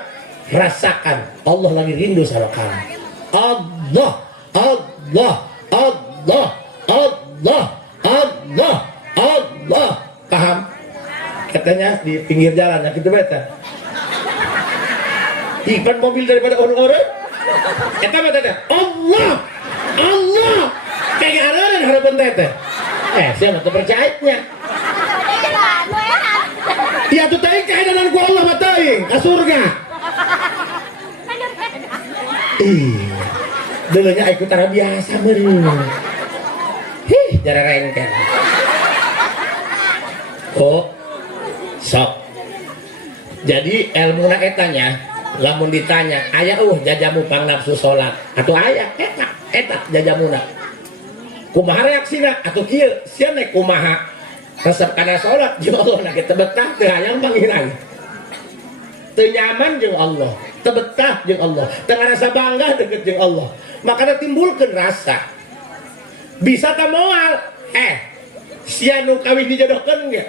Rasakan Allah lagi rindu sama kamu. Allah, Allah, Allah, Allah, Allah, Allah. Paham? Katanya di pinggir jalan ya gitu beta. Iban mobil daripada orang-orang. Eta mah teh Allah, Allah. Kayak harapan harapan teh. Siapa tuh percayanya? Ya tuh teh keadaan ku Allah mah teuing ka surga. Dulunya ikut tara biasa meureun. Jara rengken. Oh, sok. Jadi ilmu na etanya, lamun ditanya, aya jajamu pang nafsu salat atau aya eta jajamuna. Kumaha reaksina atau kieu sia nek kumaha resep kana salat jeung Allah na kita betah teu hayang pangirang. Teu nyaman jeung Allah, teu betah jeung Allah, teu ngarasa bangga deket jeung Allah. Makanya timbulkeun rasa. Bisa ta moal? Sia nu kawin dijodohkeun ge,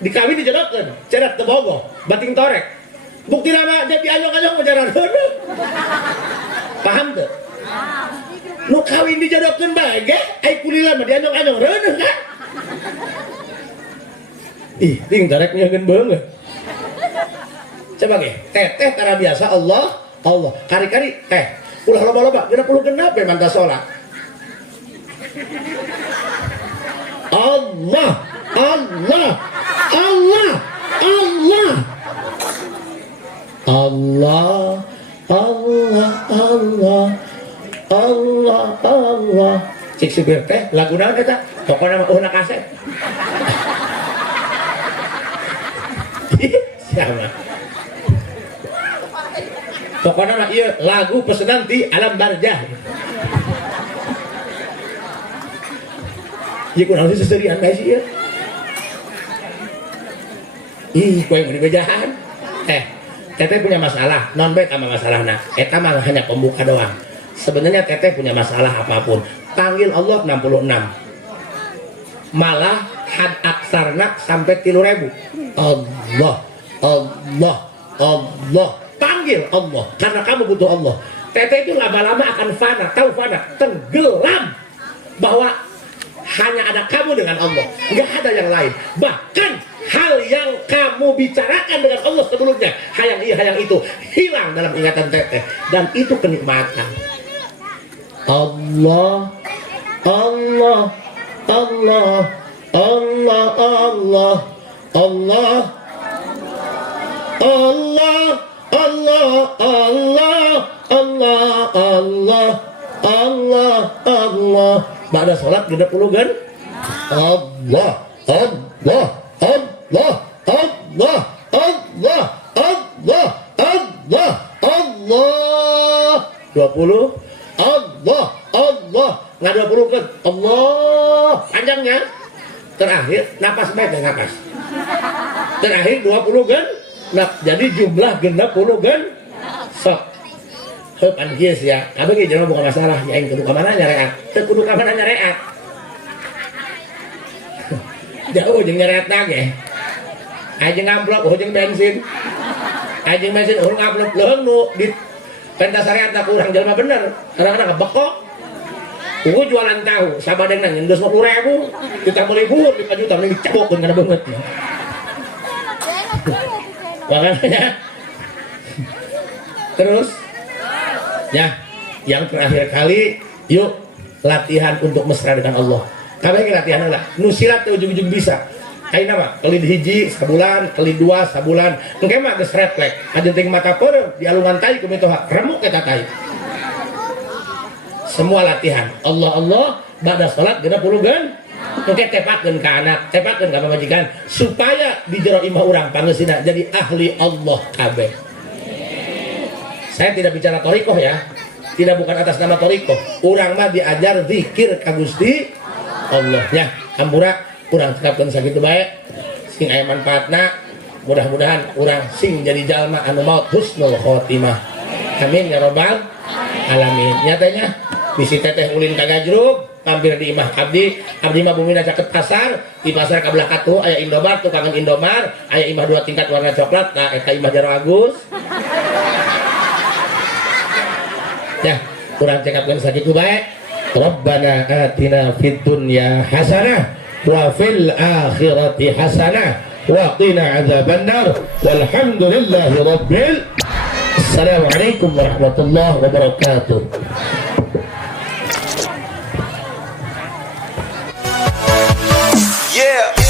dikawin dijodohkeun, cerat teu bogoh, bating torek. Bukti nama jadi anyong-anyong ngajaran heudeuh. Paham teu? Nu kawin dijodohkeun bae ge, ai kulila mah dianyong-anyong reuneuh kan? Ting torek nyeungeun beungeut. Coba ge, teteh tara biasa Allah, Allah. Kari-kari ulah loba-loba, 60 genep we mantah salat. Allah, Allah, Allah, Allah, Allah, Allah, Allah, Allah, Allah. Cik supir teh lagu naon eta? Pokona mah uhna kaset. Siapa? Pokona mah ieu lagu pesenan di alam barzah. Ya kurang seserian guys ya. Kau yang dibejahan. Teteh punya masalah, non baik sama masalahnya. Eta mah hanya pembuka doang. Sebenarnya teteh punya masalah apapun, panggil Allah 66. Malah had aksarna sampai 3.000. Allah, Allah, Allah. Panggil Allah karena kamu butuh Allah. Teteh itu lama-lama akan fana, tahu fana, tenggelam bahwa hanya ada kamu dengan Allah, nggak ada yang lain. Bahkan hal yang kamu bicarakan dengan Allah sebelumnya, hayang iya hayang itu, hilang dalam ingatan teteh, dan itu kenikmatan. Allah, Allah, Allah, Allah, Allah, Allah, Allah, Allah, Allah, Allah, Allah, Allah, Allah. Ba'da salat 30 kan? Allah, Allah, Allah, Allah, Allah, Allah, Allah, Allah. 20 Allah, Allah. Nggak 20 kan? Allah. Panjangnya. Terakhir napas baik napas. Terakhir 20 kan? Nah, jadi jumlah 60 kan? Sok. Pan kieu sia, abang ge jangan bukan masalah, ya aing kudu ka mana nyareat. Teu kudu ka mana nyareat. Jauh jeung nyareatna ge. Ajeng amplop, jeung bensin. Ajeng bensin urang amplop leung nu di pentas syariatna kurang jelema bener. Kadang-kadang kebekok. Ungu jualan tahu, sabadeng nang 250.000, kita beli bubur 5 juta ini dicabokeun kana banget. Makanya terus ya, yang terakhir kali yuk latihan untuk mesra dengan Allah. Kabeh latihan lah. Nu silat teh ujug-ujug bisa. Ayeuna mah kali hiji sabulan, kali dua sabulan. Engke mah geus refleks. Ajeun teh mata peureum di alungan tai ku mitoha remuk eta tai. Semua latihan. Allah ba'da salat 60 gen. Engke tepakeun ka anak, tepakeun ka pamajikan supaya di jero imah urang pangeusina jadi ahli Allah kabeh. Saya tidak bicara torikoh ya. Tidak bukan atas nama torikoh. Urang mah diajar zikir ka Gusti Allah. Ya, hampura urang tetapkeun sakitu bae. Sing aya manfaatna, mudah-mudahan urang sing jadi jalma anu maut husnul khotimah. Amin ya rabbal alamin. Nyatanya bisi teteh ulin ka Gajrug, mampir di imah abdi mah bumina caket pasar, di pasar kabelah katu aya Indomart, tukangan Indomart, aya imah 2 tingkat warna coklat, nah eta imah Jaro Agus. Ya, kurang cekapkeun sakitu bae. Rabbana atina fid dunya hasanah wa fil akhirati hasanah wa qina adzabannar. Walhamdulillahi rabbil. Assalamualaikum warahmatullahi wabarakatuh. Yeah.